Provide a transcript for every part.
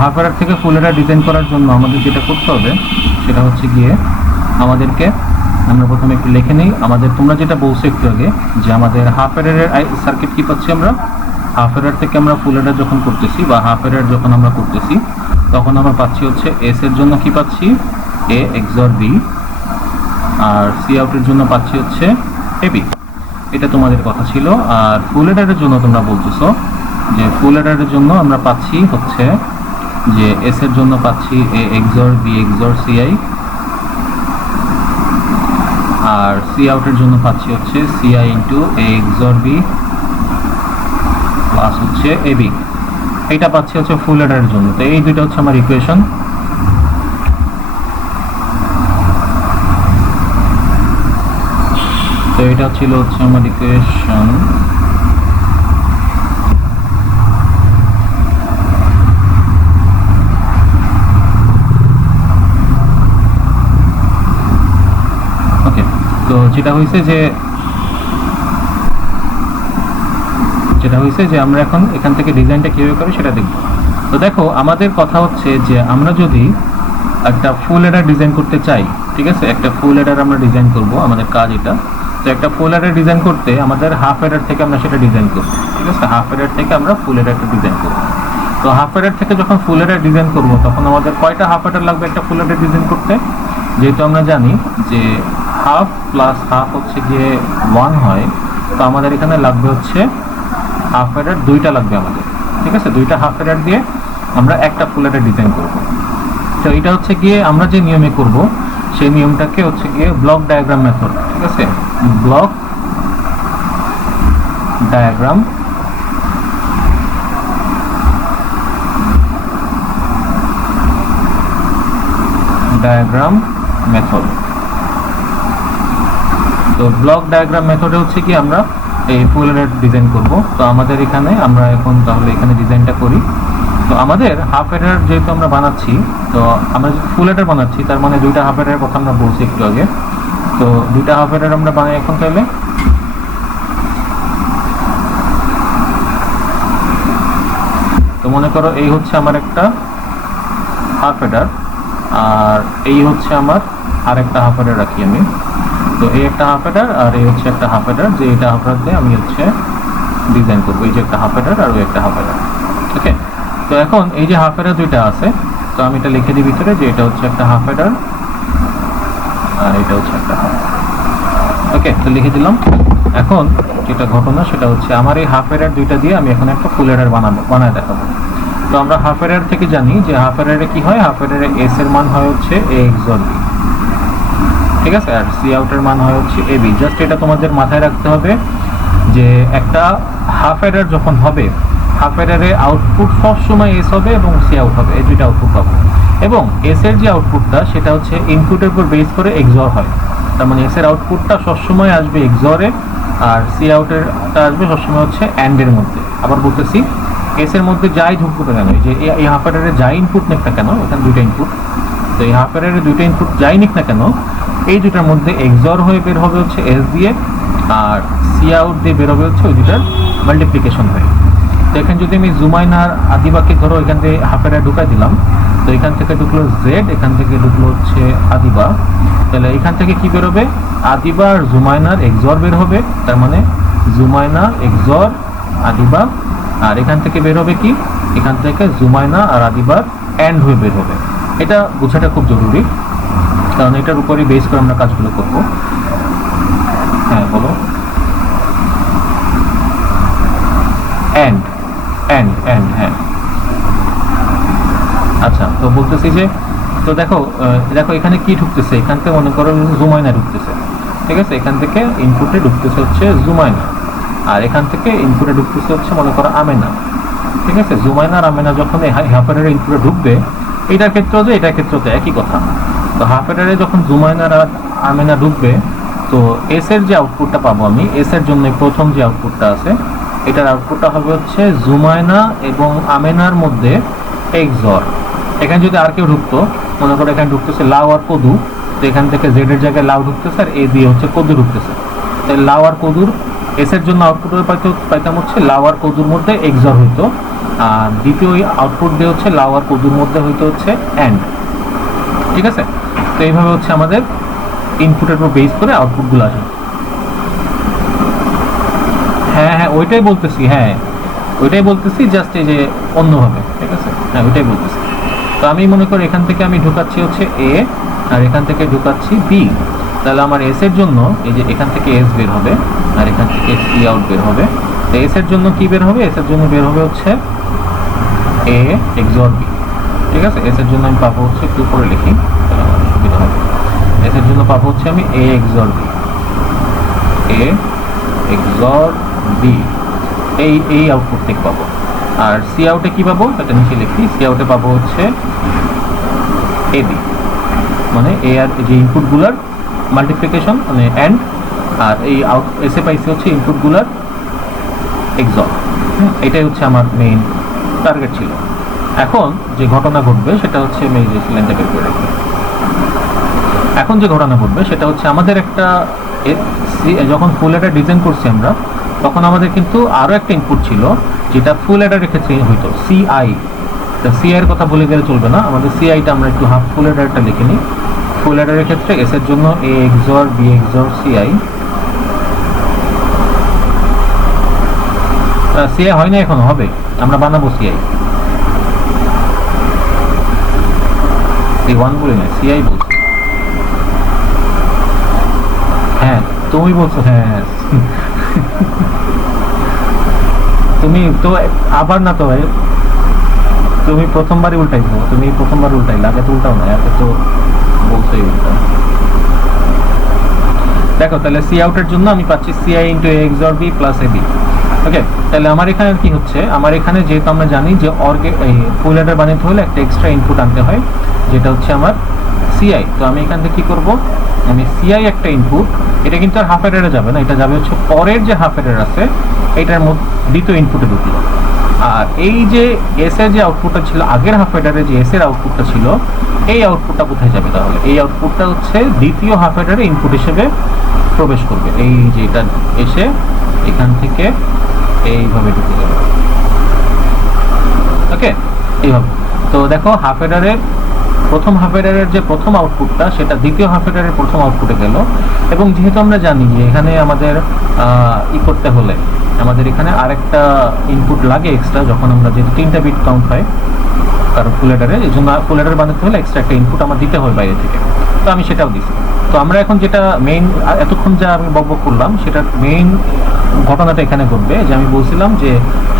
Half এডার থেকে ফুল এডার design করার জন্য আমাদের যেটা করতে হবে সেটা হচ্ছে গিয়ে আমাদেরকে আমরা প্রথমে একটু লিখে নিই আমাদের তোমরা যেটা বলছো একটু আগে যে আমাদের হাফ এডারের সার্কিট কি পাচ্ছি আমরা হাফ এডার থেকে আমরা ফুল এডার যখন করতেছি বা হাফ এডার যখন আমরা করতেছি তখন আমরা পাচ্ছি হচ্ছে এস এর জন্য কি পাচ্ছি A XOR B R C আউটের জন্য পাচ্ছি হচ্ছে এ বি। এটা তোমাদের কথা ছিল। আর ফুল এডারের জন্য তোমরা বলতেছো যে ফুল এডারের জন্য আমরা পাচ্ছি হচ্ছে যে এস এর জন্য পাচ্ছি A XOR B XOR C I আর সি আউটের জন্য পাচ্ছি হচ্ছে C I into A XOR B plus হচ্ছে এ বি। এটা পাচ্ছি হচ্ছে ফুল এডারের জন্য। তো এই দুটো হচ্ছে আমার ইকুয়েশন। তো এটা ছিল হচ্ছে আমার ইকুয়েশন। ওকে, তো যেটা হয়েছে যে আমরা এখন এখান থেকে ডিজাইনটা কিভাবে করি সেটা দেখব। তো দেখো আমাদের কথা হচ্ছে যে আমরা যদি একটা ফুল এডার ডিজাইন করতে চাই, ঠিক আছে, একটা ফুল এডার আমরা ডিজাইন করব, আমাদের কাজ এটা। তো একটা ফুল এডার ডিজাইন করতে আমাদের হাফ এডার থেকে আমরা সেটা ডিজাইন করব, ঠিক আছে, হাফ এডার থেকে আমরা ফুল এডারটা ডিজাইন করব। তো হাফ এডার থেকে যখন ফুল এডার ডিজাইন করব তখন আমাদের কয়টা হাফ এডার লাগবে একটা ফুল এডার ডিজাইন করতে? যেহেতু আমরা জানি যে হাফ প্লাস হাফ হচ্ছে গিয়ে 1 হয়, তো আমাদের এখানে লাগবে হচ্ছে হাফ এডার 2টা লাগবে আমাদের, ঠিক আছে। 2টা হাফ এডার দিয়ে আমরা একটা ফুল এডার ডিজাইন করব। তো এটা হচ্ছে গিয়ে আমরা যে নিয়মে করব সেই নিয়মটাকে হচ্ছে গিয়ে ব্লক ডায়াগ্রাম মেথড, ঠিক আছে, ব্লক ডায়াগ্রাম মেথড। তো ব্লক ডায়াগ্রাম মেথডে হচ্ছে কি আমরা এই ফুল এডার ডিজাইন করব। তো আমাদের এখানে আমরা এখন তাহলে এখানে ডিজাইনটা করি। তো আমাদের হাফ এডার যেহেতু আমরা বানাচ্ছি, তো আমরা যদি ফুল এডার বানাচ্ছি তার মানে 2টা হাফ এডারের কথা আমরা বলছি একটু আগে। তো 2টা হাফ এডার আমরা বানাই এখন। তাহলে তো মনে করো এই হচ্ছে আমার একটা হাফ এডার আর এই হচ্ছে আমার আরেকটা হাফ এডার রাখি আমি। তো এই একটা হাফ এডার আর এই হচ্ছে একটা হাফ এডার, যে এটা হাফ এডার দিয়ে আমি হচ্ছে ডিজাইন করবো। এই যে একটা হাফ এডার আর ওই একটা হাফ এডার। ওকে, তো এখন এই যে হাফ এডার 2টা আছে, তো আমি এটা লিখে দিই ভিতরে যে এটা হচ্ছে একটা হাফ এডার আর এটা হচ্ছে একটা হাফ। ওকে, তো লিখে দিলাম। এখন যেটা ঘটনা সেটা হচ্ছে আমার এই হাফ এডার 2টা দিয়ে আমি এখন একটা ফুল এডার বানায় দেখাবো। তো আমরা হাফ এডার থেকে জানি যে হাফ এডারে কি হয়, হাফ এডারে এস এর মান হয় হচ্ছে এ এক্সর বি, ঠিক আছে, আর সি আউটের মান হয় হচ্ছে এ বি। জাস্ট এটা তোমাদের মাথায় রাখতে হবে যে একটা হাফ এডার যখন হবে, হাফ এডারে আউটপুট সবসময় এস হবে এবং সি আউট হবে, এই 2টা আউটপুট পাবো। এবং এস এর যে আউটপুটটা সেটা হচ্ছে ইনপুটের উপর বেস করে এক্সর হয়। তার মানে এস এর আউটপুটটা সবসময় আসবে এক্সরে আর সি আউটেরটা আসবে সবসময় হচ্ছে অ্যান্ডের মধ্যে। আবার বলতেছি, এস এর মধ্যে যাই ঢুকবো না কেন, এই যে এই হাফ এডারে যাই ইনপুট নিক না কেন, এখানে 2টা ইনপুট, তো এই হাফ এডারে 2টা ইনপুট যাই নিক না কেন, এই 2টার মধ্যে এক্সর হয়ে বের হবে হচ্ছে এস দিয়ে আর সি আউট দিয়ে বের হবে হচ্ছে ওই 2টার মাল্টিপ্লিকেশন হয়ে। তো এখানে যদি আমি জুমাইনার আদিবাকে ধরো এখান থেকে হাফ এডার ঢুকাই দিলাম, তো এখান থেকে ঢুকলো জেড, এখান থেকে ঢুকলো হচ্ছে আদিবা, তাহলে এখান থেকে কি বেরোবে, আদিবা আর জুমাইনার এক্সর বের হবে, তার মানে জুমাইনা এক্সর আদিবা। আর এখান থেকে বের হবে কি, এখান থেকে জুমাইনা আর আদিবার অ্যান্ড হয়ে বের হবে। এটা বোঝাটা খুব জরুরি, কারণ এটার উপরই বেস করে আমরা কাজগুলো করব। হ্যাঁ বলো। অ্যান্ড অ্যান্ড অ্যান্ড হ্যাঁ, আচ্ছা। তো বলতেছি যে, তো দেখো এখানে কি ঢুকতেছে, এখান থেকে মনে করো জুমাইনা ঢুকতেছে, ঠিক আছে, এখান থেকে ইনপুটে ঢুকতেছে হচ্ছে জুমাইনা আর এখান থেকে ইনপুটে ঢুকতেছে হচ্ছে মনে করো আমেনা, ঠিক আছে। জুমাইনা আর আমেনা যখন হাফ এডারের ইনপুটে ঢুকবে, এটার ক্ষেত্রেও তো এটার ক্ষেত্রেও তো একই কথা। তো হাফ এডারে যখন জুমাইনা আর আমেনা ঢুকবে, তো এস এর যে আউটপুটটা পাবো আমি, এস এর জন্য প্রথম যে আউটপুটটা আছে এটার আউটপুটটা হবে হচ্ছে জুমাইনা এবং আমেনার মধ্যে এক্সর। এখানে যদি আর কেউ ঢুকতো, মনে করো এখানে ঢুকতেছে লাউ আর কদু, তো এখান থেকে জেড এর জায়গায় লাউ ঢুকতেছে আর এ দিয়ে হচ্ছে কদু ঢুকতেছে, তাই লাউ আর কদুর এস এর জন্য আউটপুট পাইতাম হচ্ছে লাওয়ার কদুর মধ্যে এক্সর হইতো, আর দ্বিতীয় আউটপুট দিয়ে হচ্ছে লাওয়ার কদুর মধ্যে হইতো হচ্ছে অ্যান্ড। ঠিক আছে, তো এইভাবে হচ্ছে আমাদের ইনপুটের উপর বেস করে আউটপুটগুলো আসে। হ্যাঁ হ্যাঁ ওইটাই বলতেছি, হ্যাঁ ওইটাই বলতেছি, জাস্ট এই যে অন্যভাবে। ঠিক আছে, হ্যাঁ ওইটাই বলতেছি। তো আমি মনে করি এখান থেকে আমি ঢুকাচ্ছি হচ্ছে এ, আর এখান থেকে ঢুকাচ্ছি বি। তাহলে আমার এস এর জন্য এই যে এখান থেকে এস বের হবে, আর এখান থেকে সি আউট বের হবে। তো এস এর জন্য কি বের হবে? এস এর জন্য বের হবে হচ্ছে এ এক্সর বি। ঠিক আছে, এস এর জন্য আমি পাবো হচ্ছে, একটু করে লিখি তাহলে আমার সুবিধা হবে। এস এর জন্য পাবো হচ্ছে আমি এ এক্সর বি, এ এক্সর বি, এই আউটপুট থেকে পাবো। আর সি আউটে কি পাবো? এটা নিচে লিখি। সি আউটে পাবো হচ্ছে এ বি, মানে এ আর যে ইনপুটগুলোর মাল্টিপ্লিকেশন মানে অ্যান্ড, আর এই আউট এসে পাইছে হচ্ছে ইনপুটগুলোর এক্সর। এটাই হচ্ছে আমার মেইন টার্গেট ছিল। এখন যে ঘটনা ঘটবে সেটা হচ্ছে আমি যে লাইনটা বের করে রাখি। এখন যে ঘটনা ঘটবে সেটা হচ্ছে আমাদের একটা যখন ফুল অ্যাডার ডিজাইন করছি আমরা, তখন আমাদের কিন্তু আরও একটা ইনপুট ছিল যেটা ফুল অ্যাডারের ক্ষেত্রে হইতো সিআই। তো সিআই এর কথা বলে গেলে চলবে না, আমাদের সিআইটা আমরা একটু হাফ ফুল অ্যাডারটা লিখে নিই। ফুল অ্যাডারের ক্ষেত্রে এস এর জন্য A XOR B XOR CI. CI হয় না, এখন হবে, আমরা বানাবো সিআই। সি1 বলি না, সিআই বলছি। হ্যাঁ তুমি বলছো, হ্যাঁ তুমি তো আবার না, তো তুমি প্রথমবারই উল্টাইছো, তুমি প্রথমবার উল্টাইলে, আগে তো উল্টাও না, আগে তো বলছোই উল্টা। দেখো তাহলে সি আউটের জন্য আমি পাচ্ছি CI into A XOR B plus A B. ওকে, তাহলে আমার এখানে কি হচ্ছে, আমার এখানে যেহেতু আমরা জানি যে ফুল অ্যাডার বানাতে হলে একটা এক্সট্রা ইনপুট আনতে হয়, যেটা হচ্ছে আমার সিআই। তো আমি এখান থেকে কি করব, আমি সিআই একটা ইনপুট, এটা কিন্তু আর হাফ অ্যাডারে যাবে না, এটা যাবে হচ্ছে পরের যে হাফ অ্যাডার আছে এটার মধ্যে দ্বিতীয় ইনপুটে ঢুকলো। আর এই যে এস এর যে আউটপুটটা ছিল আগের হাফ অ্যাডারে, যে এস এর আউটপুটটা ছিল, এই আউটপুটটা কোথায় যাবে? তাহলে এই আউটপুটটা হচ্ছে দ্বিতীয় হাফ অ্যাডারে ইনপুট হিসেবে প্রবেশ করবে। এই যে এটা এসে এখান থেকে এইভাবে ঢুকে যাবে। ওকে, এইভাবে। তো দেখো হাফ অ্যাডারের প্রথম হাফ অ্যাডারের যে প্রথম আউটপুটটা সেটা দ্বিতীয় হাফ অ্যাডারের প্রথম আউটপুটে গেল। এবং যেহেতু আমরা জানি যে এখানে আমাদের করতে হলে আমাদের এখানে আরেকটা ইনপুট লাগে এক্সট্রা, যখন আমরা যেহেতু 3টা বিট কাউন্ট হয় কারণ ফুল অ্যাডারে, এই জন্য ফুল অ্যাডার বানাতে হলে এক্সট্রা একটা ইনপুট আমার দিতে হয় বাইরে থেকে। তো আমি সেটাও দিছি। তো আমরা এখন যেটা মেইন এতক্ষণ যা আমি বকবক করলাম সেটার মেইন ঘটনাটা এখানে ঘটবে, যে আমি বলছিলাম যে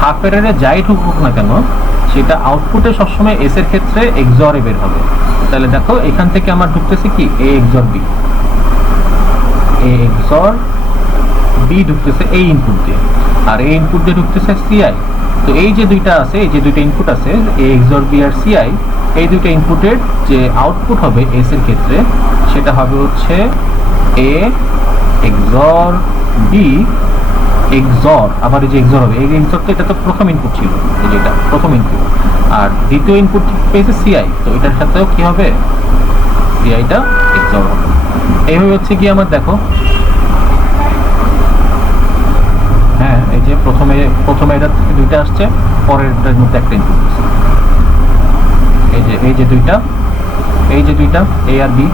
হাফ অ্যাডারে যাই ঢুকুক না কেন সেটা আউটপুটে সবসময় এস এর ক্ষেত্রে এক্সরে বের হবে। তাহলে দেখো এখান থেকে আমার ঢুকতেছে কি এ এক্সর বি, এ এক্সর বি ঢুকতেছে এই ইনপুট দিয়ে, আর এই ইনপুট দিয়ে ঢুকতেছে সিআই। তো এই যে দুইটা আছে, এই যে দুইটা ইনপুট আছে এ এক্সর বি আর সিআই, এই দুইটা ইনপুটের যে আউটপুট হবে এস এর ক্ষেত্রে সেটা হবে হচ্ছে এ এক্সর বি এক্সর, আবার এই যে এক্সর হবে, এই এক্সর তো এটা তো প্রথম ইনপুট ছিল, এই যে এটা প্রথম ইনপুট, আর দ্বিতীয় ইনপুট পেয়েছে সিআই, তো এটার সাথেও কি হবে সিআইটা এক্সর হবে। এইভাবে হচ্ছে কি আমার দেখো, হ্যাঁ এই যে প্রথমে এটার থেকে দুইটা আসছে, পরেরটার মধ্যে একটা ইনপুট আছে, এই যে দুইটা এ আর বি,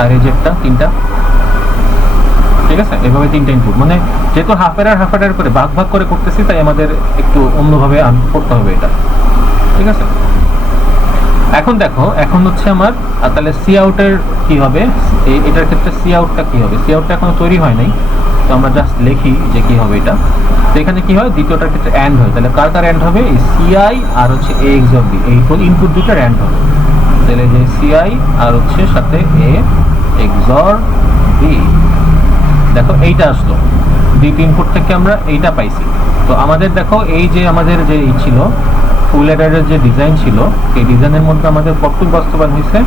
আর এই যে একটা তিনটা। ঠিক আছে, এভাবে 3টা ইনপুট, মানে যেহেতু হাফ অ্যাডার করে ভাগ করে করতেছি তাই আমাদের একটু অন্যভাবে করতে হবে এটা। ঠিক আছে, এখন দেখো এখন হচ্ছে আমার তাহলে সি আউটের কি হবে, এটার ক্ষেত্রে সি আউটটা কি হবে? সি আউটটা এখনো তৈরি হয় নাই, তো আমরা জাস্ট লিখি যে কি হবে এটা। তো এখানে কি হয়, দ্বিতীয়টার ক্ষেত্রে অ্যান্ড হয়, তাহলে কার অ্যান্ড হবে? এই সিআই আর হচ্ছে এ এক্সর বি, এই ইনপুট দুটোর অ্যান্ড হবে। তাহলে যে সিআই আর হচ্ছে সাথে এ এক্সর বি, দেখো এইটা আসলো, দ্বিতীয় ইনপুট থেকে আমরা এইটা পাইছি। তো আমাদের দেখো এই যে আমাদের যে ছিল ফুল অ্যাডারের যে ডিজাইন ছিল, এই ডিজাইনের মধ্যে আমাদের কতটুকু বাস্তবায়ন হয়েছে?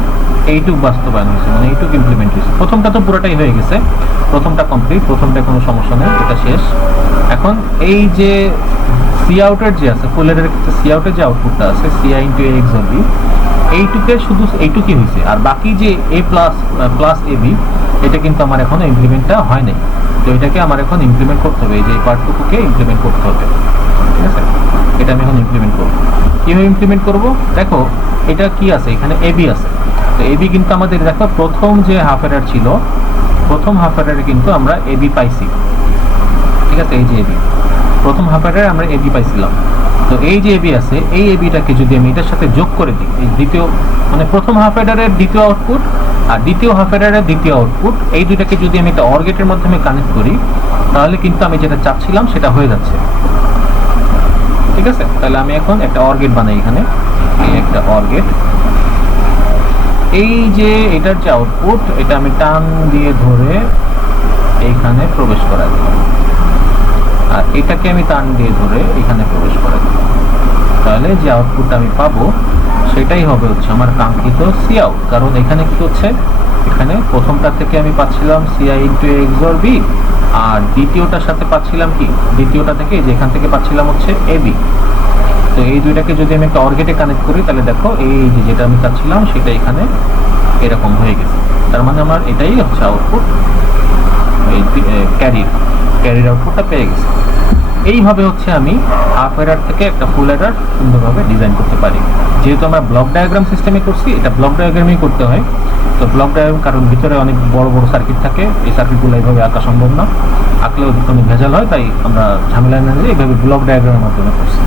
এইটুকু বাস্তবায়ন হয়েছে, মানে এইটুকু ইমপ্লিমেন্ট হয়েছে। প্রথমটা তো পুরোটাই হয়ে গেছে, প্রথমটা কমপ্লিট, প্রথমটা কোনো সমস্যা নেই, এটা শেষ। এখন এই যে সি আউটের যে আছে ফুল অ্যাডারের ক্ষেত্রে সি আউটের যে আউটপুটটা আছে CI into A XOR B, এইটুকে শুধু এইটুকুই হয়েছে, আর বাকি যে এ প্লাস প্লাস এ বি এটা কিন্তু আমার এখনো ইমপ্লিমেন্টটা হয় নাই। তো এটাকে আমার এখন ইমপ্লিমেন্ট করতে হবে, এই যে পার্টটুকুকে ইমপ্লিমেন্ট করতে হবে। ঠিক আছে, এটা আমি এখন ইমপ্লিমেন্ট করবো। কীভাবে ইমপ্লিমেন্ট করবো দেখো, এটা কি আছে এখানে এবি আছে। তো এবি কিন্তু আমাদের দেখো প্রথম যে হাফ এরার ছিল, প্রথম হাফ এরারে কিন্তু আমরা এবি পাইছি। ঠিক আছে, এই যে এবি প্রথম হাফ এরারে আমরা এবি পাইছিলাম। তো এই যে এবি আছে, এই এবিটাকে যদি আমি এটার সাথে যোগ করে দিই, এই দ্বিতীয় মানে প্রথম হাফ এরারের দ্বিতীয় আউটপুট আর দ্বিতীয় হাফ এরারের দ্বিতীয় আউটপুট, এই দুইটাকে যদি আমি একটা অর গেটের মাধ্যমে কানেক্ট করি, তাহলে কিন্তু আমি যেটা চাচ্ছিলাম সেটা হয়ে যাচ্ছে। ঠিক আছে, তাহলে আমি এখন একটা অর গেট বানাই এখানে, এই একটা অর গেট। এই যে এটার যে আউটপুট, এটা আমি টান দিয়ে ধরে এইখানে প্রবেশ করাই দিলাম, আর এটাকে আমি টান দিয়ে ধরে এখানে প্রবেশ করাই দিলাম। তাহলে যে আউটপুটটা আমি পাবো সেটাই হবে হচ্ছে আমার কাঙ্ক্ষিত সি আউট। কারণ এখানে কি হচ্ছে, এখানে প্রথমটা থেকে আমি পাচ্ছিলাম CI into x or B, আর দ্বিতীয়টার সাথে পাচ্ছিলাম কি, দ্বিতীয়টা থেকে যেখান থেকে পাচ্ছিলাম হচ্ছে এবি। তো এই দুইটাকে যদি আমি একটা অর গেটে কানেক্ট করি, তাহলে দেখো এই যে যেটা আমি চাচ্ছিলাম সেটা এখানে এরকম হয়ে গেছে। তার মানে আমার এটাই হচ্ছে আউটপুট, এই ক্যারির আউটপুটটা পেয়ে গেছে। এইভাবে হচ্ছে আমি হাফ এরার থেকে একটা ফুল এরার সুন্দরভাবে ডিজাইন করতে পারি। যেহেতু আমরা ব্লক ডায়াগ্রাম সিস্টেমে করছি, এটা ব্লক ডায়াগ্রামেই করতে হয়। তো ব্লক ডায়াগ্রাম, কারণ ভিতরে অনেক বড় বড় সার্কিট থাকে, এই সার্কিটগুলো এইভাবে আঁকা সম্ভব না, আঁকলেও অনেক ভেজাল হয়, তাই আমরা ঝামেলা না দিয়ে এইভাবে ব্লক ডায়াগ্রামের মাধ্যমে করছি।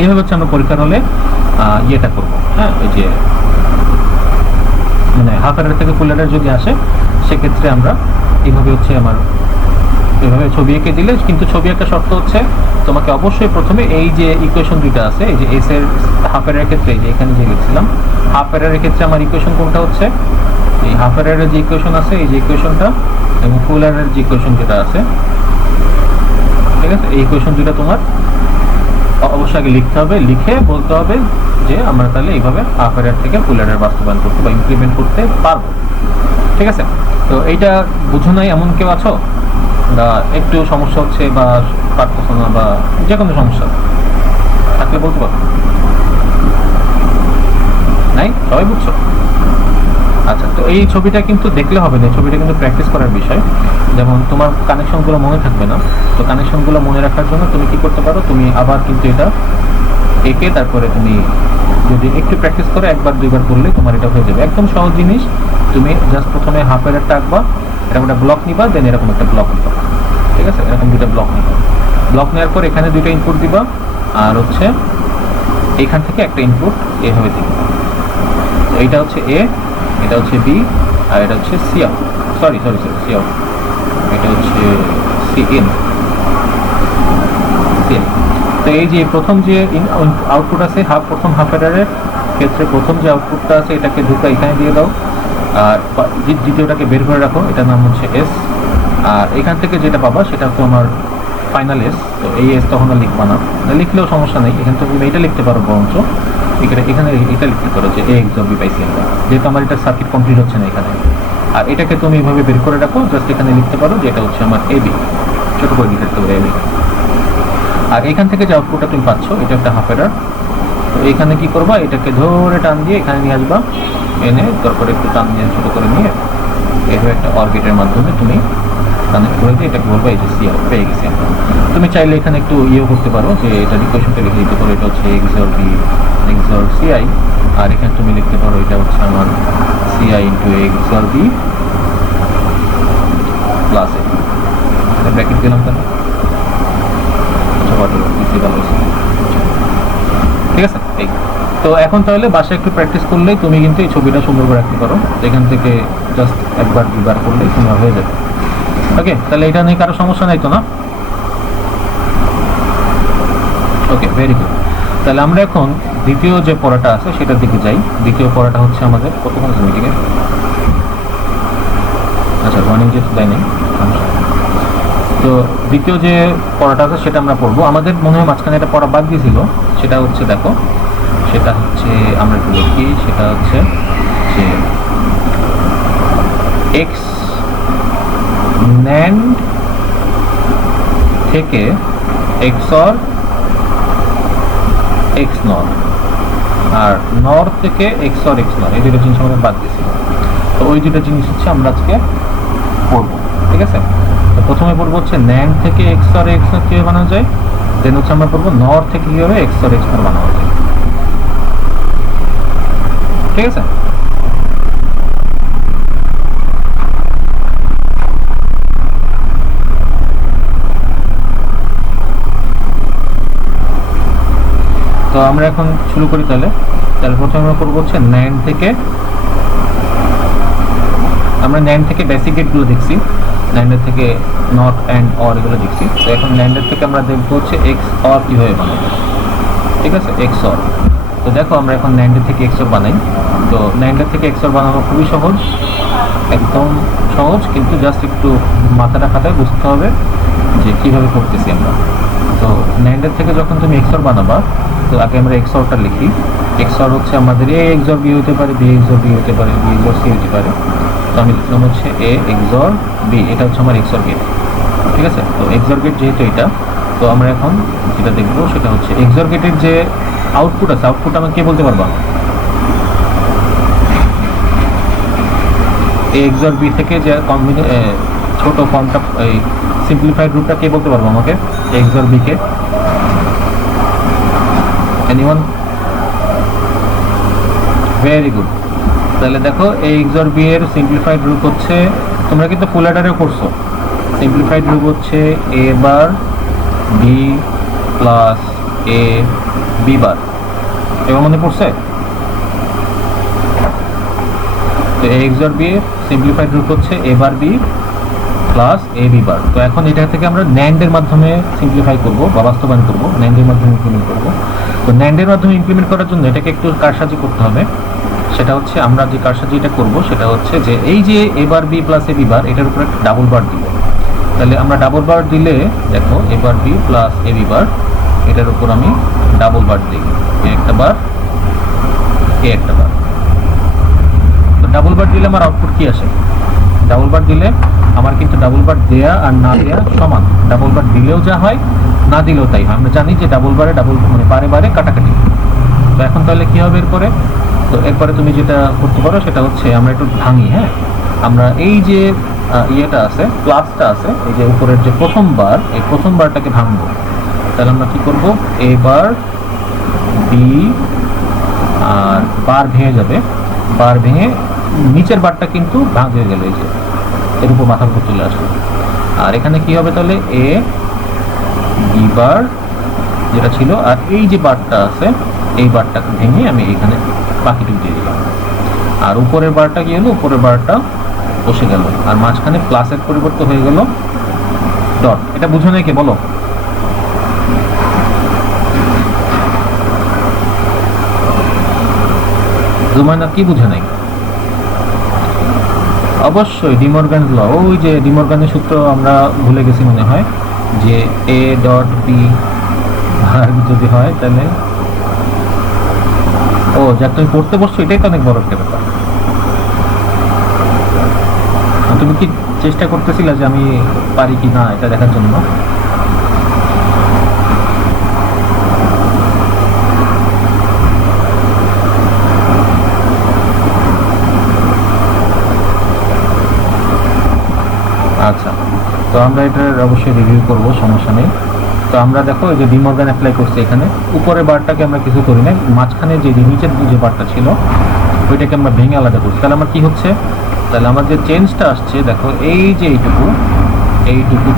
এইভাবে হচ্ছে আমরা পরীক্ষার হলে ইয়েটা করবো। হ্যাঁ, এই যে মানে হাফ এরার থেকে ফুল এরার যদি আসে, সেক্ষেত্রে আমরা এইভাবে হচ্ছে আমার এভাবে ছবি এঁকে দিলে, কিন্তু ছবি একটা শর্ত হচ্ছে তোমাকে অবশ্যই প্রথমে এই যে ইকুয়েশন দুইটা আছে, এই যে এস এর হাফ এরার ক্ষেত্রে, এই যে এখানে যে লিখছিলাম হাফ এরারের ক্ষেত্রে আমার ইকুয়েশন কোনটা হচ্ছে, এই হাফ এরারের যে ইকুয়েশন আছে এই যে ইকুয়েশনটা, এবং ফুল এরারের যে ইকুয়েশন যেটা আছে, ঠিক আছে, এই ইকুয়েশন দুইটা তোমার অবশ্যই আগে লিখতে হবে, লিখে বলতে হবে যে আমরা তাহলে এইভাবে হাফ এরার থেকে ফুল এরার বাস্তবায়ন করতে বা ইমপ্লিমেন্ট করতে পারবো। ঠিক আছে, তো এইটা বুঝো নাই এমন কেউ আছো বা একটু সমস্যা হচ্ছে বা পারতেছো না বা যে কোনো সমস্যা থাকলে বলতে পারো? নাই, সবাই বুঝছো? আচ্ছা, তো এই ছবিটা কিন্তু দেখলে হবে না, ছবিটা কিন্তু প্র্যাকটিস করার বিষয়। যেমন তোমার কানেকশনগুলো মনে থাকবে না, তো কানেকশনগুলো মনে রাখার জন্য তুমি কি করতে পারো, তুমি আবার কিন্তু এটা এঁকে তারপরে তুমি যদি একটু প্র্যাকটিস করে একবার দুইবার করলে তোমার এটা হয়ে যাবে। একদম সহজ জিনিস, তুমি জাস্ট প্রথমে হাফ এরারটা আঁকবা, এরকম একটা ব্লক নিবা, দেন এরকম একটা ব্লক নিবা। ঠিক আছে, এরকম দুইটা ব্লক নিবা, ব্লক নেওয়ার পর এখানে দুইটা ইনপুট দিবা, আর হচ্ছে এখান থেকে একটা ইনপুট এভাবে দিবা। এইটা হচ্ছে এ, এটা হচ্ছে বি, আর এটা হচ্ছে C out, sorry C out, এটা হচ্ছে সি ইন। তো এই যে প্রথম যে আউটপুট আছে প্রথম হাফ এরারের ক্ষেত্রে প্রথম যে আউটপুটটা আছে এটাকে ঢুকা এখানে দিয়ে দাও, আর দ্বিতীয়টাকে বের করে রাখো, এটার নাম হচ্ছে এস। আর এখান থেকে যেটা পাবা সেটা তো আমার ফাইনাল এস। তো এই এস তখন আর লিখবা না, লিখলেও সমস্যা নেই, এখান থেকে তুমি এটা লিখতে পারো, বরঞ্চ এখানে এটা লিখতে পারো যে এ এক্স অফ বি পাইছি আমরা, যেহেতু আমার এটা সার্কিট কমপ্লিট হচ্ছে না এখানে। আর এটাকে তুমি এইভাবে বের করে রাখো, জাস্ট এখানে লিখতে পারো যে এটা হচ্ছে আমার এবি, ছোটো করে লিখতে পারো এবি। আর এখান থেকে যে আউটপুটটা তুমি পাচ্ছ এটা একটা হাফ এরার। তো এখানে কি করবা, এটাকে ধরে টান দিয়ে এখানে নিয়ে আসবা, এনে তারপরে একটু টান দিয়ে ছোটো করে নিয়ে এইভাবে একটা অর গেটের মাধ্যমে তুমি কানেক্ট করে দিয়ে এটাকে বলবা এই যে সি আউট পেয়ে গেছি আমরা। তুমি চাইলে এখানে একটু ইয়েও করতে পারো যে এটা ইকুয়েশনটা লিখে দিতে পারো, এটা হচ্ছে x or B XOR CI, আর এখানে তুমি লিখতে পারো এটা হচ্ছে আমার CI into x or B plus A, এটা ব্র্যাকেট দিলাম তাহলে। ঠিক আছে, এই তো এখন তাহলে বাসায় একটু প্র্যাকটিস করলেই তুমি কিন্তু এই ছবিটা সুন্দর করে রাখতে পারো, এখান থেকে জাস্ট একবার দুবার করলেই সুন্দর হয়ে যাবে। ওকে, তাহলে এটা নিয়ে কারো সমস্যা নাই তো না? ওকে, ভেরি গুড। তাহলে আমরা এখন দ্বিতীয় যে পড়াটা আছে সেটার দিকে যাই। দ্বিতীয় পড়াটা হচ্ছে আমাদের কতক্ষণ আছে মিটিংয়ে? আচ্ছা, ওয়ার্নিং যেহেতু দেয় নেই, তো দ্বিতীয় যে পড়াটা আছে সেটা আমরা পড়বো। আমাদের মনে হয় মাঝখানে একটা পড়া বাদ দিয়েছিল, সেটা হচ্ছে দেখো, সেটা হচ্ছে আমরা একটু দেখি, সেটা হচ্ছে যে এক্স ন্যান্ড থেকে এক্স অর এক্স নট, আর নর থেকে এক্স অর এক্স নর, এই দুটো জিনিস আমাদের বাদ দিয়েছি। তো ওই দুটো জিনিস হচ্ছে আমরা আজকে পড়বো, ঠিক আছে। তো প্রথমে পড়বো হচ্ছে ন্যান্ড থেকে এক্স অর এক্স নর কীভাবে বানানো যায়, দেন হচ্ছে আমরা পড়বো নর থেকে কীভাবে এক্স অর এক্স নর বানানো যায়, ঠিক আছে। তো আমরা এখন শুরু করি তাহলে। প্রথমে আমরা করবো হচ্ছে ন্যান্ড থেকে, আমরা ন্যান্ড থেকে বেসিক গেটগুলো দেখছি, ন্যান্ডের থেকে নট অ্যান্ড অর এগুলো দেখছি। তো এখন ন্যান্ডের থেকে আমরা দেখবো হচ্ছে এক্স অর কীভাবে বানাবো, ঠিক আছে, এক্স অর। তো দেখো আমরা এখন ন্যান্ডের থেকে এক্স অর বানাই। তো ন্যান্ডের থেকে এক্স অর বানানো খুবই সহজ, একদম সহজ, কিন্তু জাস্ট একটু মাথাটা খাটায় বুঝতে হবে যে কীভাবে করতেছি আমরা। তো ন্যান্ডের থেকে যখন তুমি এক্স অর বানাবা, তো আগে আমরা এক্স অরটা লিখি। এক্স অর হচ্ছে আমাদের এ এক্স অর বি হতে পারে, বি এক্স অর বি হতে পারে, বি এক্স অর সি হতে পারে। তো আমি লিখলাম হচ্ছে এ এক্স অর বি, এটা হচ্ছে আমার এক্স অর গেট, ঠিক আছে। তো এক্স অর গেট যেহেতু এটা, তো আমরা এখন যেটা দেখবো সেটা হচ্ছে এক্স অর গেটের যে আউটপুট আছে, আউটপুট আমাকে কে বলতে পারবা? এ এক্স অর বি থেকে যে ছোট ফর্মটা, এই সিম্পলিফাইড রূপটা কে বলতে পারবো আমাকে, এক্স অর বি কে? এনিওয়ান? Very good. তাহলে দেখো এই এক্স অর বি এর সিম্পলিফাইড রূপ হচ্ছে, তোমরা কিন্তু ফুল অ্যাডারেও করছো, সিম্পলিফাইড রূপ হচ্ছে A bar B plus A B bar, এবার মনে পড়ছে? তো এক্স অর বি এর সিম্পলিফাইড রূপ হচ্ছে A bar B plus A B বার। তো এখন এটা থেকে আমরা ন্যান্ডের মাধ্যমে সিম্পলিফাই করবো বা বাস্তবায়ন করবো, ন্যান্ডের মাধ্যমে ইমপ্লিমেন্ট করবো। তো ন্যান্ডের মাধ্যমে ইমপ্লিমেন্ট করার জন্য এটাকে একটু কারসাজি করতে হবে। সেটা হচ্ছে আমরা যে কারসাজিটা করবো সেটা হচ্ছে যে এই যে A bar B plus A B বার, এটার উপরে একটা ডাবল বার দিব। তাহলে আমরা ডাবল বার দিলে দেখো এ বার বি প্লাস এ বি বার, এটার উপর আমি ডাবল বার দিই, এ একটা বার, এ একটা বার। তো ডাবল বার দিলে আমার আউটপুট কি আসে? ডাবল বার দিলে আমার কিন্তু ডাবল বার দেয়া আর না দেয়া সমান, ডাবল বার দিলেও যা হয় না দিলেও তাই হয়। আমরা জানি যে ডাবল বারে ডাবল মানে বারে বারে কাটাকাটি। তো এখন তাহলে কি হবে এরপরে? তো এরপরে তুমি যেটা করতে পারো সেটা হচ্ছে আমরা একটু ভাঙি, হ্যাঁ। আমরা এই যে ইয়েটা আছে, প্লাসটা আছে, এই যে উপরের যে প্রথম বার, এই প্রথম বারটাকে ভাঙবো। তাহলে আমরা কি করব, এ বার বি আর বার ভেঙে যাবে, বার ভেঙে নিচের বারটা কিন্তু ভাঙ হয়ে গেল, এই যে এর উপর মাথার উপর চলে আসবে। আর এখানে কি হবে তাহলে, এ বি বার যেটা ছিল, আর এই যে বারটা আছে এই বারটাকে ভেঙে আমি এখানে বাকিটুকু দিয়ে দিলাম। আর উপরের বারটা কি হলো, উপরের বারটা বসে গেল, আর মাঝখানে প্লাসের পরিবর্তন হয়ে গেল ডট। এটা বুঝো নাই কে বলো? জুমাইনা কি বুঝে নাই? অবশ্যই ডিমর্গান ল, ওই যে ডিমর্গানের সূত্র আমরা ভুলে গেছি মনে হয়, যে এ ডট বি যদি হয় তাহলে, ও যা তুমি পড়তে বসছো এটাই তো অনেক বড় একটা ব্যাপার। তুমি কি চেষ্টা করতেছিলে যে আমি পারি কি না এটা দেখার জন্য? আচ্ছা, তো আমরা এটার অবশ্যই রিভিউ করব, সমস্যা নেই। তো আমরা দেখো এই যে ডিমর্গান অ্যাপ্লাই করছি এখানে, উপরের বারটাকে আমরা কিছু করি না, মাঝখানে যে নিচের যে বারটা ছিল ওইটাকে আমরা ভেঙে আলাদা করছি। তাহলে আমার কি হচ্ছে, তাহলে আমার যে চেঞ্জটা আসছে দেখো, এই যে এইটুকু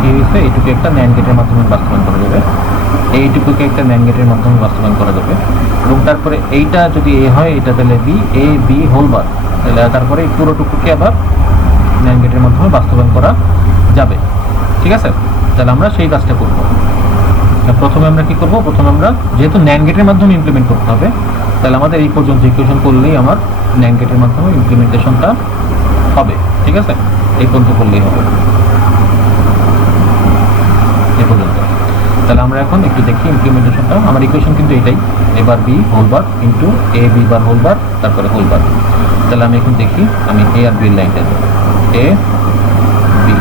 কি হয়েছে, এইটুকু একটা ন্যান্ড গেটের মাধ্যমে বাস্তবায়ন করা যাবে, এইটুকুকে একটা ন্যান্ড গেটের মাধ্যমে বাস্তবায়ন করা যাবে। এবং তারপরে এইটা যদি এ হয়, এটা তাহলে বি, এ বি হোল বার, তাহলে তারপরে এই পুরোটুকুকে আবার ন্যান্ড গেটের মাধ্যমে বাস্তবায়ন করা যাবে, ঠিক আছে। তাহলে আমরা সেই কাজটা করব। প্রথমে আমরা কি করব, প্রথমে আমরা যেহেতু ন্যান্ড গেটের মাধ্যমে ইমপ্লিমেন্ট করতে হবে, তাহলে আমাদের এই পর্যন্ত ইকুয়েশন করলেই আমার ন্যান্ড গেটের মাধ্যমে ইমপ্লিমেন্টেশনটা হবে, ঠিক আছে। এই পর্যন্ত করলেই হবে, এই পর্যন্ত। তাহলে আমরা এখন একটু দেখি ইমপ্লিমেন্টেশনটা। আমার ইকুয়েশন কিন্তু এটাই, A bar B whole bar into A B bar whole bar, তারপরে হোল বার। তাহলে আমি এখন দেখি, আমি এ আর বি এর লাইনটা দেবো, A B,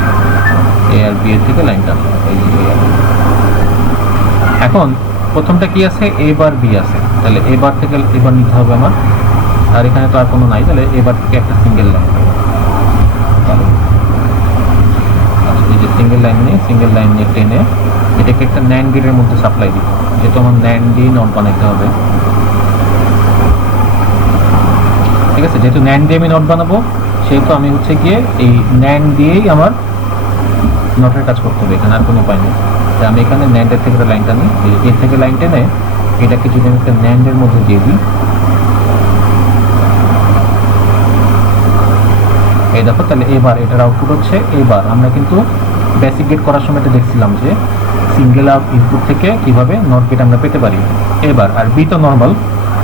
A R B এর থেকে লাইনটা এই যে এ আর বি। এখন প্রথমটা কি আছে, এ বার বি আছে, তাহলে এবার থেকে এবার নিতে হবে আমার, আর এখানে তো আর কোনো নাই, তাহলে এবার থেকে একটা সিঙ্গেল লাইন। আচ্ছা, এই যে সিঙ্গেল লাইন নিয়ে টেনে এটাকে একটা ন্যান্ড গেটের মধ্যে সাপ্লাই দিব, যেহেতু আমার ন্যান্ড দিয়ে নট বানাইতে হবে। ঠিক আছে, যেহেতু ন্যান্ড দিয়ে আমি নট বানাবো, সেহেতু আমি হচ্ছে গিয়ে এই ন্যান্ড দিয়েই আমার নটের কাজ করতে হবে, এখানে আর কোনো উপায় নেই। তাই আমি এখানে ন্যান্ডের থেকে লাইনটা নিই, এর থেকে লাইন টেনে এটাকে যদি আমি একটা ন্যান্ডের মধ্যে দিয়ে দিই, এই দেখো, তাহলে এবার এটার আউটপুট হচ্ছে, এবার আমরা কিন্তু বেসিক গেট করার সময় এটা দেখছিলাম যে সিঙ্গেল ইনপুট থেকে কিভাবে নট গেট আমরা পেতে পারি। এবার আর বি তো নর্মাল,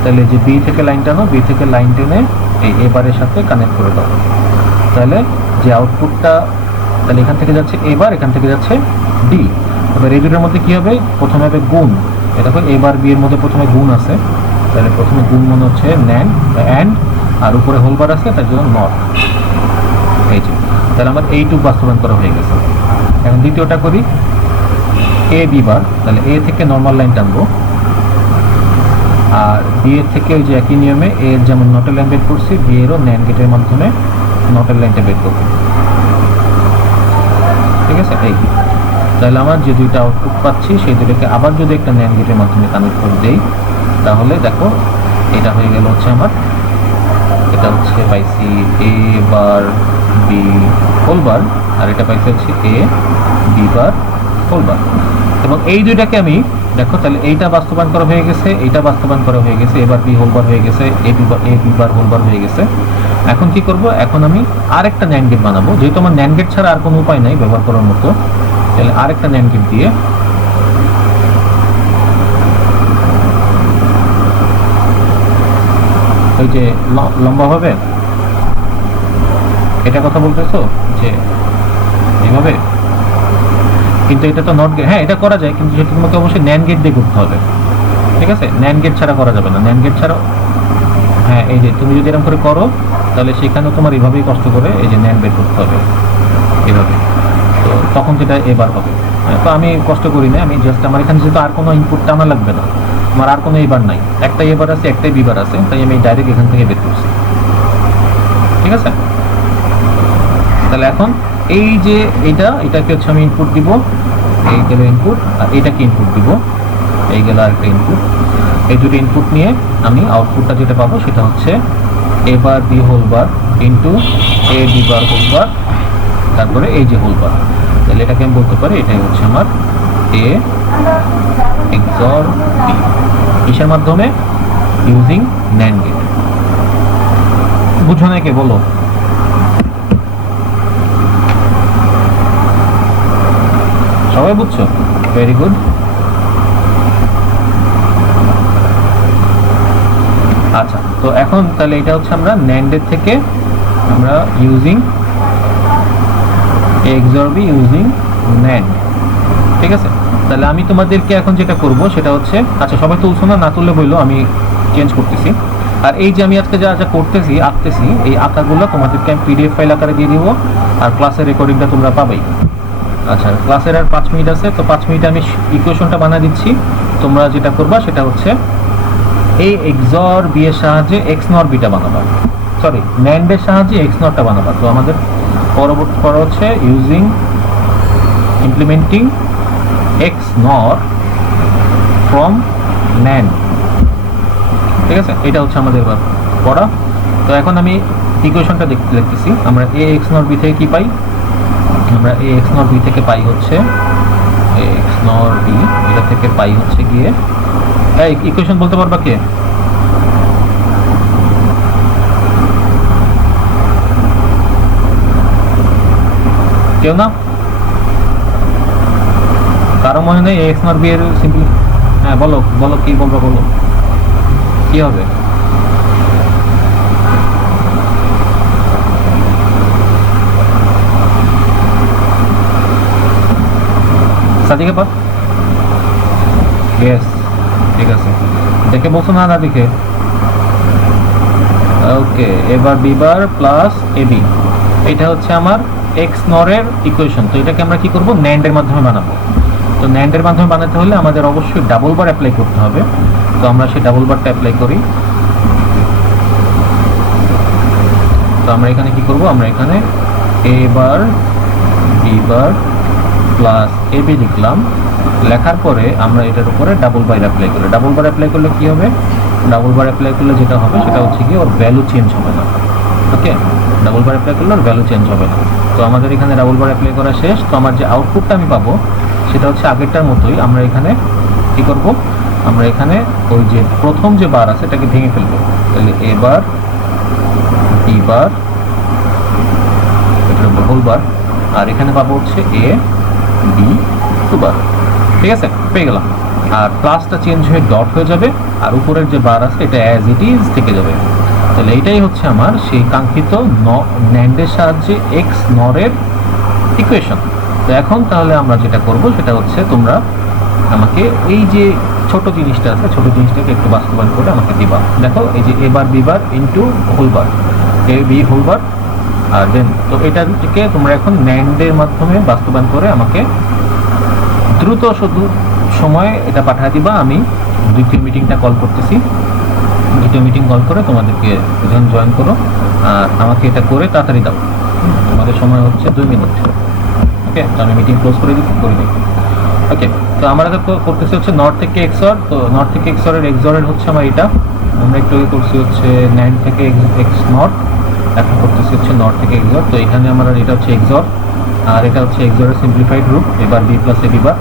তাহলে যে বি থেকে লাইন টানো, বি থেকে লাইন টেনে এই এবারের সাথে কানেক্ট করে দাও, তাহলে যে আউটপুটটা, তাহলে এখান থেকে যাচ্ছে এবার, এখান থেকে যাচ্ছে ডি। এবার এই দুটোর মধ্যে কী হবে, প্রথমে হবে গুণ। এ দেখো এবার বি এর মধ্যে প্রথমে গুণ আছে, তাহলে প্রথমে গুণ মনে হচ্ছে ন্যান্ড অ্যান্ড, আর উপরে হোলবার আছে তার জন্য নট। এই যে, তাহলে আমার এইটুকু বাস্তবায়ন করা হয়ে গেছে। এখন দ্বিতীয়টা করি, এ বি বার, তাহলে এ থেকে নর্মাল লাইন টানবো, আর বি এর থেকে ওই যে একই নিয়মে এ যেমন নটের লাইন বের করছি, বি এরও ন্যান্ড গেটের মাধ্যমে নটের লাইনটা বের করবো। ঠিক আছে, এই তাহলে আমার যে দুইটা আউটপুট পাচ্ছি সেই দুটোকে আবার যদি একটা ন্যান্ড গেটের মাধ্যমে কানেক্ট করে দেই, তাহলে দেখো এটা হয়ে গেল হচ্ছে আমার, এটা হচ্ছে পাইছি এ বার বি হোল বার, আর এটা পাইছি হচ্ছে এ বি বার হোল বার। এবং এই দুইটাকে আমি দেখো, তাহলে এইটা বাস্তবায়ন করা হয়ে গেছে, এইটা বাস্তবায়ন করা হয়ে গেছে, এবার বি হোল বার হয়ে গেছে, এ বি বার হোল বার হয়ে গেছে। এখন কি করব, এখন আমি আরেকটা ন্যান্ড গেট বানাবো, যেহেতু আমার ন্যান্ড গেট ছাড়া আর কোনো উপায় নাই ব্যবহার করার মতো, তাহলে আরেকটা ন্যান্ড গেট দিয়ে ওই যে লম্বা হবে, এটা কথা বলতেছো যে এইভাবে, কিন্তু এটা তো নট গেট, হ্যাঁ এটা করা যায়, কিন্তু সেটা তোমাকে অবশ্যই ন্যান্ড গেট দিয়ে করতে হবে। ঠিক আছে, ন্যান্ড গেট ছাড়া করা যাবে না, ন্যান্ড গেট ছাড়া, হ্যাঁ এই যে তুমি যদি এরকম করে করো, তাহলে সেখানেও তোমার এইভাবেই কষ্ট করে এই যে ন্যান্ড বের করতে হবে এভাবে, তো তখন যেটা এবার হবে। তো আমি কষ্ট করি না, আমি জাস্ট আমার এখানে যেহেতু আর কোনো ইনপুট টানা লাগবে না, আমার আর কোনো এবার নাই, একটাই এবার আছে, একটাই বিবার আছে, তাই আমি ডাইরেক্ট এখান থেকে বের করছি। ঠিক আছে, তাহলে এখন এই যে এটাকে হচ্ছে আমি ইনপুট দিব, এই গেল ইনপুট, আর এটাকে ইনপুট দিব, এই গেল আরেকটা ইনপুট। এই দুটো ইনপুট নিয়ে আমি আউটপুটটা যেটা পাবো সেটা হচ্ছে A bar B whole bar into A B bar whole bar, তারপরে এই যে হোল বার। তাহলে এটাকে আমি বলতে পারি এটাই হচ্ছে আমার এ এক্সর বি, কিসের মাধ্যমে, ইউজিং ন্যান্ড গেট। বুঝো নাকি বলো? সবাই বুঝছো? Very good. আচ্ছা, তো এখন তাহলে এটা হচ্ছে আমরা ন্যান্ডের থেকে আমরা using XOR B using NAND. ঠিক আছে, তাহলে আমি তোমাদেরকে এখন যেটা করব সেটা হচ্ছে, আচ্ছা সবাই তুলছো না, না তুললে বললো, আমি চেঞ্জ করতেছি। আর এই যে আমি আজকে যা যা করতেছি, আঁকতেছি, এই আঁকাগুলো তোমাদেরকে আমি পিডিএফ ফাইল আকারে দিয়ে দিব, আর ক্লাসের রেকর্ডিংটা তোমরা পাবেই। আচ্ছা, ক্লাসের আর 5 মিনিট আছে, তো 5 মিনিটে আমি ইকুয়েশনটা বানিয়ে দিচ্ছি। তোমরা যেটা করবা সেটা হচ্ছে এই এক্সর বি এর সাহায্যে এক্স নর বিটা বানাবা, সরি ন্যান্ডের সাহায্যে এক্স নরটা বানাবা। তো আমাদের পরবর্তী করা হচ্ছে ইউজিং ইমপ্লিমেন্টিং এক্স নর ফ্রম ন্যান্ড। ঠিক আছে, এটা হচ্ছে আমাদের এবার পড়া। তো এখন আমি ইকুয়েশনটা দেখতেছি, আমরা এ এক্স নর বি থেকে কি পাই, আমরা এ এক্স নর বি থেকে পাই হচ্ছে এ এক্স নর বি, এটা থেকে পাই হচ্ছে গিয়ে, এই ইকুয়েশন বলতে পারবা কে? কেউ না? কারো মনে নেই এক্স নর বি এর সিম্পল? হ্যাঁ বলো বলো, কি বলবো বলো, কি হবে? সাদিকে পা, ইয়েস, ঠিক আছে, দেখে বলছো না, না দেখে, ওকে। এবার B bar plus A B, এটা হচ্ছে আমার এক্স নরের ইকুয়েশন। তো এটাকে আমরা কি করব, ন্যান্ডের মাধ্যমে বানাবো। তো ন্যান্ডের মাধ্যমে বানাতে হলে আমাদের অবশ্যই ডাবল বার অ্যাপ্লাই করতে হবে। তো আমরা সেই ডাবল বারটা অ্যাপ্লাই করি। তো আমরা এখানে কি করব, আমরা এখানে এ bar B bar plus A B লিখলাম। লেখার পরে আমরা এটার উপরে ডাবল বার অ্যাপ্লাই করি। ডাবল বার অ্যাপ্লাই করলে কি হবে, ডাবল বার অ্যাপ্লাই করলে যেটা হবে সেটা হচ্ছে কি ওর ভ্যালু চেঞ্জ হবে না। ওকে, ডাবল বার অ্যাপ্লাই করলে ওর ভ্যালু চেঞ্জ হবে না। তো আমাদের এখানে ডাবল বার অ্যাপ্লাই করা শেষ। তো আমার যে আউটপুটটা আমি পাবো সেটা হচ্ছে আগেরটার মতোই। আমরা এখানে কি করব, আমরা এখানে ওই যে প্রথম যে বার আছে এটাকে ভেঙে ফেলবো। তাহলে এ বার বি বার এটার উপর হোল বার, আর এখানে পাবো হচ্ছে এ বি টু বার। ঠিক আছে, পেয়ে গেলাম। আর প্লাসটা চেঞ্জ হয়ে ডট হয়ে যাবে, আর উপরের যে বার আছে এটা অ্যাজ ইট ইজ থেকে যাবে। তাহলে এইটাই হচ্ছে আমার সেই কাঙ্ক্ষিত ন্যান্ডের সাহায্যে এক্স নরের ইকুয়েশন। তো এখন তাহলে আমরা যেটা করব সেটা হচ্ছে তোমরা আমাকে এই যে ছোট জিনিসটা আছে, ছোট জিনিসটাকে একটু বাস্তবায়ন করে আমাকে দিবা। দেখো এই যে A bar B bar into whole bar, A B whole bar, আর দেন তো এটাকে তোমরা এখন ন্যান্ডের মাধ্যমে বাস্তবায়ন করে আমাকে দ্রুত শুধু সময় এটা পাঠিয়ে দিবা। আমি দ্বিতীয় মিটিংটা কল করতেছি, দ্বিতীয় মিটিং কল করে তোমাদেরকে জয়েন করো, আর আমাকে এটা করে তাড়াতাড়ি দাও। তোমাদের সময় হচ্ছে 2 মিনিট। ওকে, তো আমি মিটিং ক্লোজ করে দিই। ওকে, তো আমরা করতেছি হচ্ছে নর্থ থেকে এক্সর। তো নর্থ থেকে এক্সরের হচ্ছে আমার এটা, আমরা একটু করছি হচ্ছে ন্যান্ড থেকে এক্স নর্থ, এখন করতেছি হচ্ছে নর্থ থেকে এক্সর। তো এখানে আমরা এটা হচ্ছে এক্সর, আর এটা হচ্ছে এক্সরের সিম্পলিফাইড রূপ, এবার বি প্লাস এ বি বার।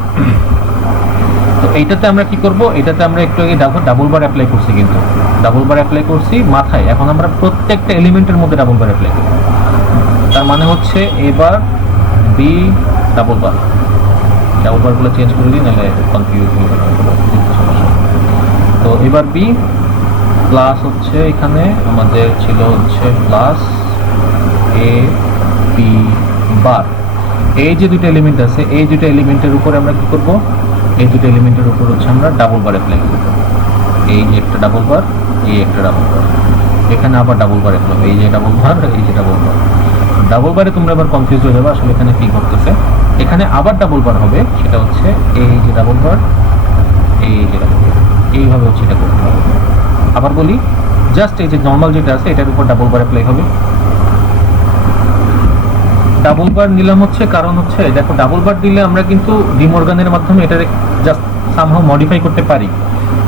তো এইটাতে আমরা কি করব, এটাতে আমরা একটু আগে ডাবল বার অ্যাপ্লাই করছি, কিন্তু ডাবল বার অ্যাপ্লাই করছি মাথায়। এখন আমরা প্রত্যেকটা এলিমেন্টের মধ্যে ডাবল বার অ্যাপ্লাই করব। তার মানে হচ্ছে এবার বি ডাবল বার, ডাবল বারগুলো চেঞ্জ করে দিই, নাহলে কনফিউজ হয়ে যাবে সমস্যা। তো এবার বি প্লাস হচ্ছে এখানে আমাদের ছিল হচ্ছে প্লাস এ বি বার। এই যে দুটো এলিমেন্ট আছে, এই দুটো এলিমেন্টের উপরে আমরা কি করব, এই দুটো এলিমেন্টের উপর হচ্ছে আমরা ডাবল বার অ্যাপ্লাই করব। এই যে একটা ডাবল বার, এই একটা ডাবল বার, এখানে আবার ডাবল বার অ্যাপ্লাই, এই যে ডাবল বার, এই যে ডাবল বার। ডাবল বারে তোমরা আবার কনফিউজ হয়ে যাবে আসলে এখানে কি করতেছে। এখানে আবার ডাবল বার হবে, সেটা হচ্ছে এই যে ডাবল বার, এই যে ডাবল বার, এইভাবে হচ্ছে এটা করতে হবে। আবার বলি, জাস্ট এই যে নর্মাল যেটা আছে এটার উপর ডাবল বার অ্যাপ্লাই হবে। ডাবল বার নিলাম হচ্ছে কারণ হচ্ছে দেখো, ডাবল বার দিলে আমরা কিন্তু ডিমর্গানের মাধ্যমে এটা জাস্ট সামহাও মডিফাই করতে পারি,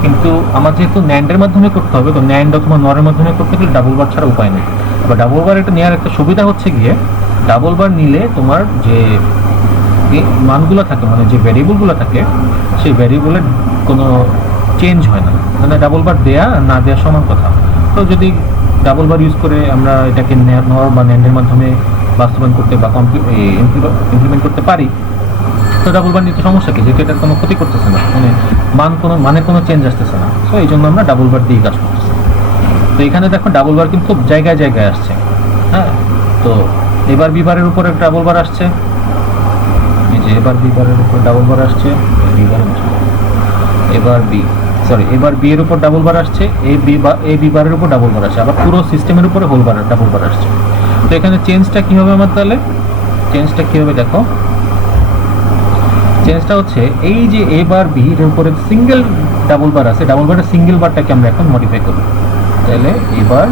কিন্তু আমার যেহেতু ন্যান্ডের মাধ্যমে করতে হবে, তো ন্যান্ড অথবা নরের মাধ্যমে করতে গেলে ডাবল বার ছাড়া উপায় নেই। আবার ডাবল বার এটা নেওয়ার একটা সুবিধা হচ্ছে গিয়ে, ডাবল বার নিলে তোমার যে মানগুলো থাকে, মানে যে ভ্যারিয়েবলগুলো থাকে, সেই ভ্যারিয়েবলের কোনো চেঞ্জ হয় না, মানে ডাবল বার দেয়া না দেওয়া সমান কথা। তো যদি ডাবল বার ইউজ করে আমরা এটাকে নর বা ন্যান্ডের মাধ্যমে বাস্তবায়ন করতে বা ইমপ্লিমেন্ট করতে পারি, তো ডাবল বার নিতে সমস্যা কি, যেহেতু এটার কোনো ক্ষতি করতেছে না, মানে মানের কোনো চেঞ্জ আসতেছে না। তো এই জন্য আমরা ডাবল বার দিয়ে কাজ করতেছি। তো এখানে দেখো ডাবল বার কিন্তু জায়গায় জায়গায় আসছে। হ্যাঁ, তো এবার বিবারের উপরে ডাবল বার আসছে, এই যে এবার বিবারের উপর ডাবল বার আসছে, এবার বি এর উপর ডাবল বার আসছে, এ বি বারের উপর ডাবল বার আসছে, আবার পুরো সিস্টেমের উপরে হোল বার ডাবল বার আসছে। তো এখানে চেঞ্জটা কি হবে আমার, তাহলে চেঞ্জটা কি হবে দেখো, চেঞ্জটা হচ্ছে এই যে এ বার বি এর উপরে সিঙ্গেল ডাবল বার আছে, ডাবল বারের সিঙ্গেল বারটাকে আমরা এখন মডিফাই করব। তাহলে এবার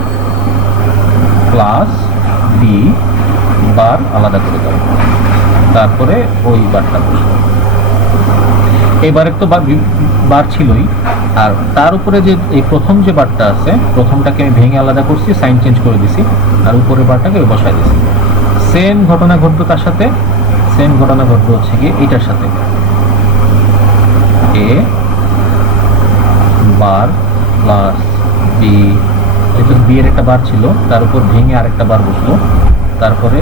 প্লাস বি বার আলাদা করে দেবো, তারপরে ওই বারটা বসবো। এবারে তো বার ছিলই, আর তার উপরে যে এই প্রথম যে বারটা আছে, প্রথমটাকে আমি ভেঙে আলাদা করছি, সাইন চেঞ্জ করে দিছি, আর উপরে বারটাকে বসাই দিছি। সেম ঘটনা ঘটবে তার সাথে, সেম ঘটনা ঘটবে হচ্ছে কি এটার সাথে, এ বার প্লাস বি, যেহেতু বি এর একটা বার ছিল তার উপর ভেঙে আরেকটা বার বসলো, তারপরে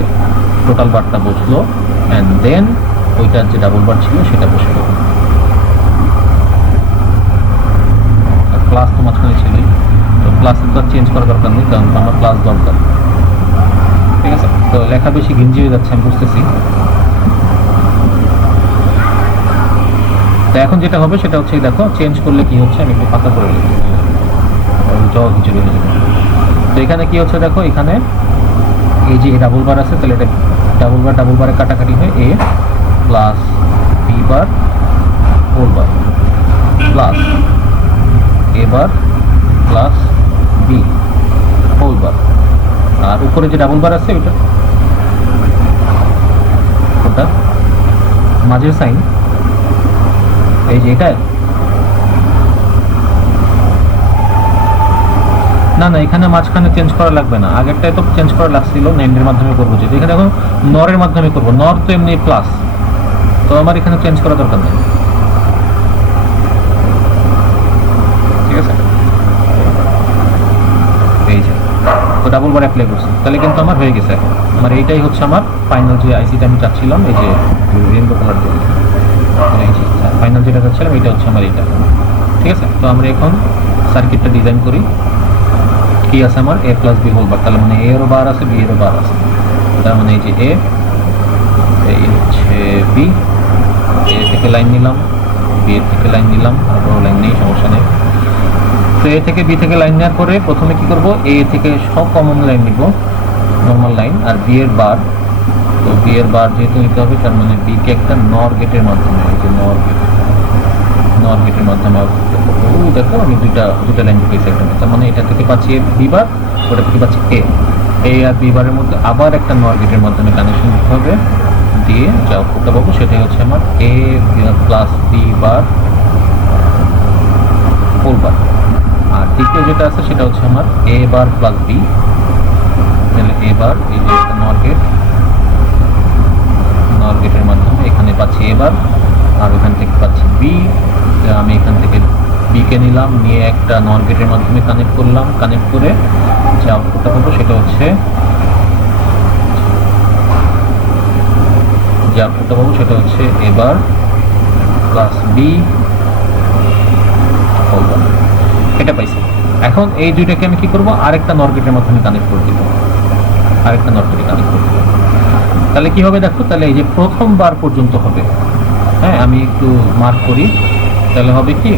টোটাল বারটা বসলো, অ্যান্ড দেন ওইটার যে ডাবল বার ছিল সেটা বসে গেল। প্লাস তো মাঝখানে ছিলই, তো প্লাসের তো চেঞ্জ করার দরকার নেই, কারণ আমার প্লাস দরকার। ঠিক আছে, তো লেখা বেশি গিঞ্জি হয়ে যাচ্ছে আমি বুঝতেছি। তো এখন যেটা হবে সেটা হচ্ছে দেখো, চেঞ্জ করলে কি হচ্ছে, আমি একটু পাতা করে লিখি, জল খিচুড়ি হয়ে যাবে। তো এখানে কি হচ্ছে দেখো, এখানে এই যে ডাবল বার আছে, তাহলে এটা ডাবল বারে কাটাকাটি হয়ে A plus B bar whole bar plus A bar plus B whole bar, আর উপরে যে ডাবল বার আছে ওটা মাঝের সাইন, এই যে এটা না না, এখানে মাঝখানে চেঞ্জ করা লাগবে না, আগেরটাই তো চেঞ্জ করা লাগছিল নাইনের মাধ্যমে করবো, যেটা এখানে এখন নরের মাধ্যমে করবো, নর তো এমনি প্লাস, তো আমার এখানে চেঞ্জ করা দরকার নেই। ঠিক আছে, এই যে তো ডাবল বার অ্যাপ্লাই করছি, তাহলে কিন্তু আমার হয়ে গেছে। আমার এইটাই হচ্ছে আমার ফাইনাল যে আইসিটা আমি চাচ্ছিলাম, এই যে রেইনবো কালার দিয়ে ফাইনাল যেটা চাচ্ছিলাম এটা হচ্ছে আমার এইটা। ঠিক আছে, তো আমরা এখন সার্কিটটা ডিজাইন করি। কি আছে আমার এ প্লাস বি হোল বার, তাহলে মানে এ এরও বার আছে, বি এরও বার আছে, তার মানে এই যে এ, এই হচ্ছে বি, এ থেকে লাইন নিলাম, বি এর থেকে লাইন নিলাম, আর বড় লাইন নেই, সমস্যা নেই। তো এ থেকে বি থেকে লাইন নেওয়ার পরে প্রথমে কি করব, এ থেকে সব কমন লাইন নিব, নর্মাল লাইন, আর বি এর বার, তো বি এর বার যেহেতু নিতে হবে, তার মানে বি কে একটা নর গেটের মাধ্যমে, এই যে নর গেটের মাধ্যমে দেখো আমি দুইটা লাইন ঢুকেছি এখানে, তার মানে এটা থেকে পাচ্ছি বি বার, ওটা থেকে পাচ্ছি এ আর বি বারের মধ্যে আবার একটা নর গেটের মাধ্যমে কানেকশন দিতে হবে, দিয়ে যা আউটপুটটা পাবো সেটাই হচ্ছে আমার A plus B bar whole bar. আর দ্বিতীয় যেটা আছে সেটা হচ্ছে আমার এ বার প্লাস বি, তাহলে এ বার এই যে একটা নর গেটের মাধ্যমে এখানে পাচ্ছি এ বার, আর এখান থেকে পাচ্ছি বি, আমি এখান থেকে বি কে নিলাম, নিয়ে একটা নর গেটের মাধ্যমে কানেক্ট করলাম, কানেক্ট করে যে আউটপুটটা পাবো সেটা হচ্ছে A bar plus B whole bar, এটা পাইছি। এখন এই দুইটাকে আমি কি করব, আরেকটা নর গেটের মাধ্যমে কানেক্ট করে দিব, তাহলে কি হবে দেখো, তাহলে এই যে প্রথম বার পর্যন্ত হবে, হ্যাঁ আমি একটু মার্ক করি, তাহলে হবে কি,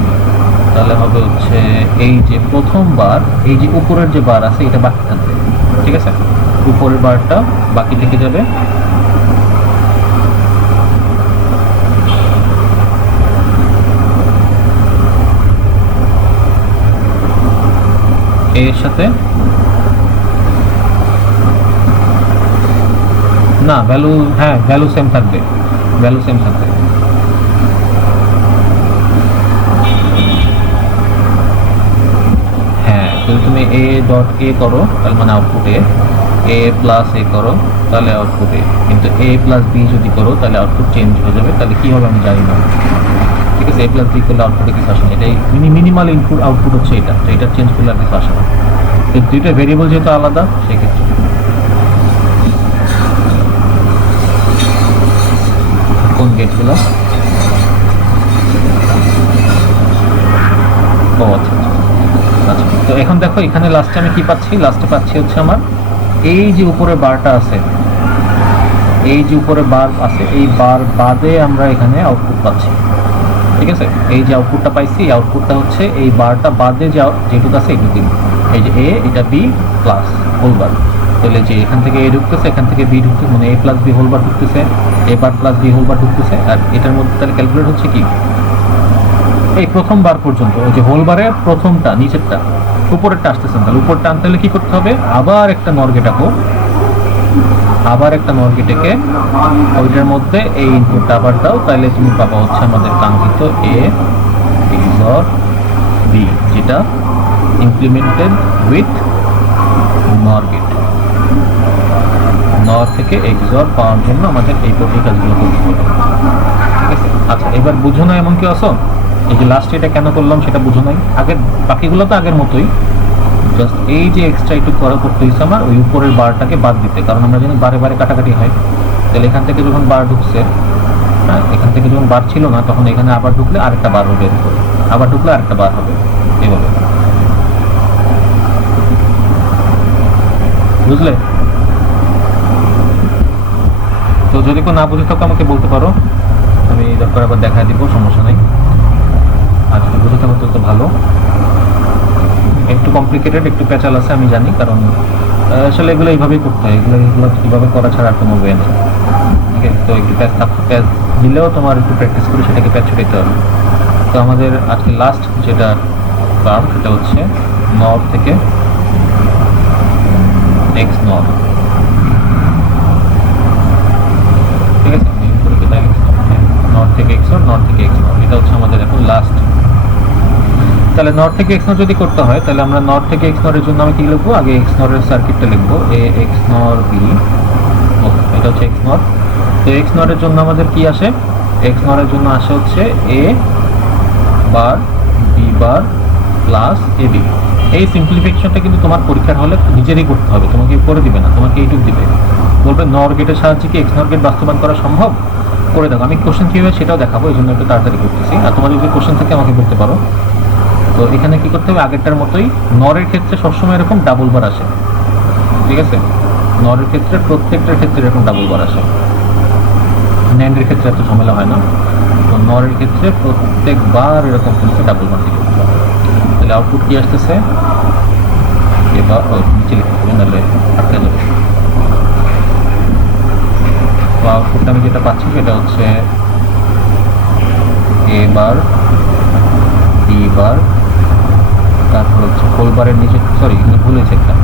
তাহলে হবে হচ্ছে এই যে প্রথম বার, এই যে উপরের যে বার আছে এটা বাকি থাকবে, ঠিক আছে, উপরের বারটা বাকি থেকে যাবে, এর সাথে না ভ্যালু, হ্যাঁ ভ্যালু সেম থাকবে, হ্যাঁ যদি তুমি এ ডট এ করো তাহলে মানে আউটপুটে এ প্লাস এ করো তাহলে আউটপুটে, কিন্তু এ প্লাস বি যদি করো তাহলে আউটপুট চেঞ্জ হয়ে যাবে, তাহলে কি হবে আমি জানি না। ঠিক আছে, এ প্লাস বি করলে আউটপুটে কিছু আসে না, এটাই মিনিমাল ইনপুট আউটপুট হচ্ছে এটা, তো এটা চেঞ্জ করলে আর কিছু আসে না, তো দুইটা ভেরিয়েবল যেহেতু আলাদা সেক্ষেত্রে কোন গেটগুলো, ও আচ্ছা আচ্ছা, তো এখন দেখো এখানে লাস্টে আমি কি পাচ্ছি, লাস্টে পাচ্ছি হচ্ছে আমার এই যে উপরে বারটা আছে, এই যে উপরে বার আছে, এই বার বাদে আমরা এখানে আউটপুট পাচ্ছি। ঠিক আছে, এই যে আউটপুটটা পাইছি, এই আউটপুটটা হচ্ছে এই বারটা বাদে যেটুকু আছে এইটুকুই, এই যে এ, এটা বি প্লাস হোল বার, তাহলে যে এখান থেকে এ ঢুকতেছে, এখান থেকে বি ঢুকতেছে, মানে এ প্লাস বি হোল বার ঢুকতেছে, এ বার প্লাস বি হোল বার ঢুকতেছে, আর এটার মধ্যে তাহলে ক্যালকুলেট হচ্ছে কি এই প্রথম বার পর্যন্ত, ওই যে হোল বারের প্রথমটা নিচেরটা, উপরেরটা আসতেছে, তাহলে উপরটা আনতে হলে কি করতে হবে, আবার একটা নর গেট আঁকো, আবার একটা নর গেটেকে ওইটার মধ্যে এই ইনপুটটা আবার দাও, তাহলে তুমি পাবা হচ্ছে আমাদের কাঙ্ক্ষিত এ XOR বি, যেটা ইমপ্লিমেন্টেড উইথ নর গেট। নর থেকে XOR পাওয়ার জন্য আমাদের এই কাজগুলো করতে হবে। ঠিক আছে, আচ্ছা এবার বুঝো না এমন কি আসো, এই যে লাস্ট এটা কেন করলাম সেটা বুঝো নাই, আগের বাকিগুলো তো আগের মতোই, জাস্ট এই যে এক্সট্রা একটু করতে হয়েছে আমার ওই উপরের বারটাকে বাদ দিতে, কারণ আমরা জানি বারে বারে কাটাকাটি হয়, তাহলে এখান থেকে যখন বার ঢুকছে, হ্যাঁ এখান থেকে যখন বার ছিল না তখন এখানে আবার ঢুকলে আরেকটা বার হবে, আবার ঢুকলে আরেকটা বার হবে, এইভাবে, বুঝলে? তো যদি কেউ না বুঝে থাকো আমাকে বলতে পারো, আমি দরকার আবার দেখা দিব, সমস্যা নেই, আর যদি বুঝে থাকো তো ভালো। একটু কমপ্লিকেটেড, একটু প্যাচাল আছে আমি জানি, কারণ আসলে এগুলো এইভাবেই করতে হয়, এগুলো কীভাবে করা ছাড়া আর কোনো ওয়ে নেই। ঠিক আছে, তো একটু প্যাচ দিলেও তোমার একটু প্র্যাকটিস করে সেটাকে প্যাচ ছুটাইতে হবে। তো আমাদের আজকে লাস্ট যেটা কার্ভ, এটা হচ্ছে নর থেকে এক্স নর, ঠিক আছে, নর থেকে এক্স নর, নর থেকে এক্স নর, এটা হচ্ছে আমাদের এখন লাস্ট। তাহলে নর থেকে এক্স নর যদি করতে হয় তাহলে আমরা নর থেকে এক্স নরের জন্য আমি কি লিখবো, আগে এক্স নরের সার্কিটটা লিখবো, এ এক্স নর বি, এটা হচ্ছে এক্স নর। তো এক্স নরের জন্য আমাদের কি আসে, এক্স নরের জন্য আসে হচ্ছে A bar B bar plus A B. এই সিম্পলিফিকেশনটা কিন্তু তোমার পরীক্ষার হলে নিজেরই করতে হবে, তোমাকে করে দিবে না, তোমাকে এইটুকু দিবে, বলবে নর গেটের সাহায্যে কি এক্স নর গেট বাস্তবায়ন করা সম্ভব, করে দেখো। আমি কোশ্চেন কীভাবে সেটাও দেখাবো, এই জন্য একটু তাড়াতাড়ি করতেছি। আর তোমার যদি কোশ্চেন থেকে আমাকে বলতে পারো, তো এখানে কি করতে হবে, আগেরটার মতোই নরের ক্ষেত্রে সবসময় এরকম ডাবল বার আসে, ঠিক আছে, নরের ক্ষেত্রে প্রত্যেকটার ক্ষেত্রে এরকম ডাবল বার আসে, ন্যান্ডের ক্ষেত্রে এত ঝামেলা হয় না। তো নরের ক্ষেত্রে প্রত্যেকবার এরকম তোমাকে ডাবল বার দিতে হবে। তাহলে আউটপুট কি আসতেছে, এবার নিচে লিখতে হবে, নাহলে আটকে যাবে। তো আউটপুটটা আমি যেটা পাচ্ছি সেটা হচ্ছে এ বার বি বার, তারপর হচ্ছে হোল বারের নিচে, সরি এখানে ভুল হয়েছে একটা,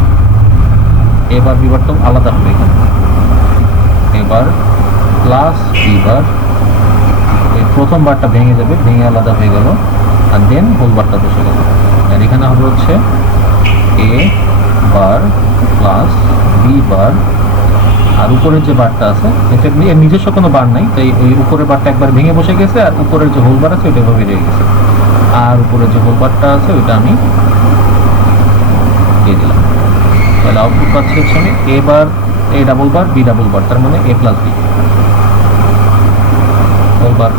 এবার বি বার তো আলাদা হবে এখানে, এবার প্লাস বি বার, এই প্রথম বারটা ভেঙে যাবে, ভেঙে আলাদা হয়ে গেল, আর দেন হোল বারটা বসে গেল। আর এখানে হবে হচ্ছে এ বার প্লাস বি বার, আর উপরের যে বারটা আছে এটা এর নিজস্ব কোনো বার নাই, তাই ওই উপরের বারটা একবার ভেঙে বসে গেছে, আর উপরের যে হোল বার আছে ওইটা ভাবে রয়ে গেছে, আর উপরের যে হোল বারটা আছে ওইটা আমি দিয়ে দিলাম। তাহলে আউটপুট পাচ্ছি হচ্ছে আমি A bar A double bar B double bar, তার মানে A plus B whole bar,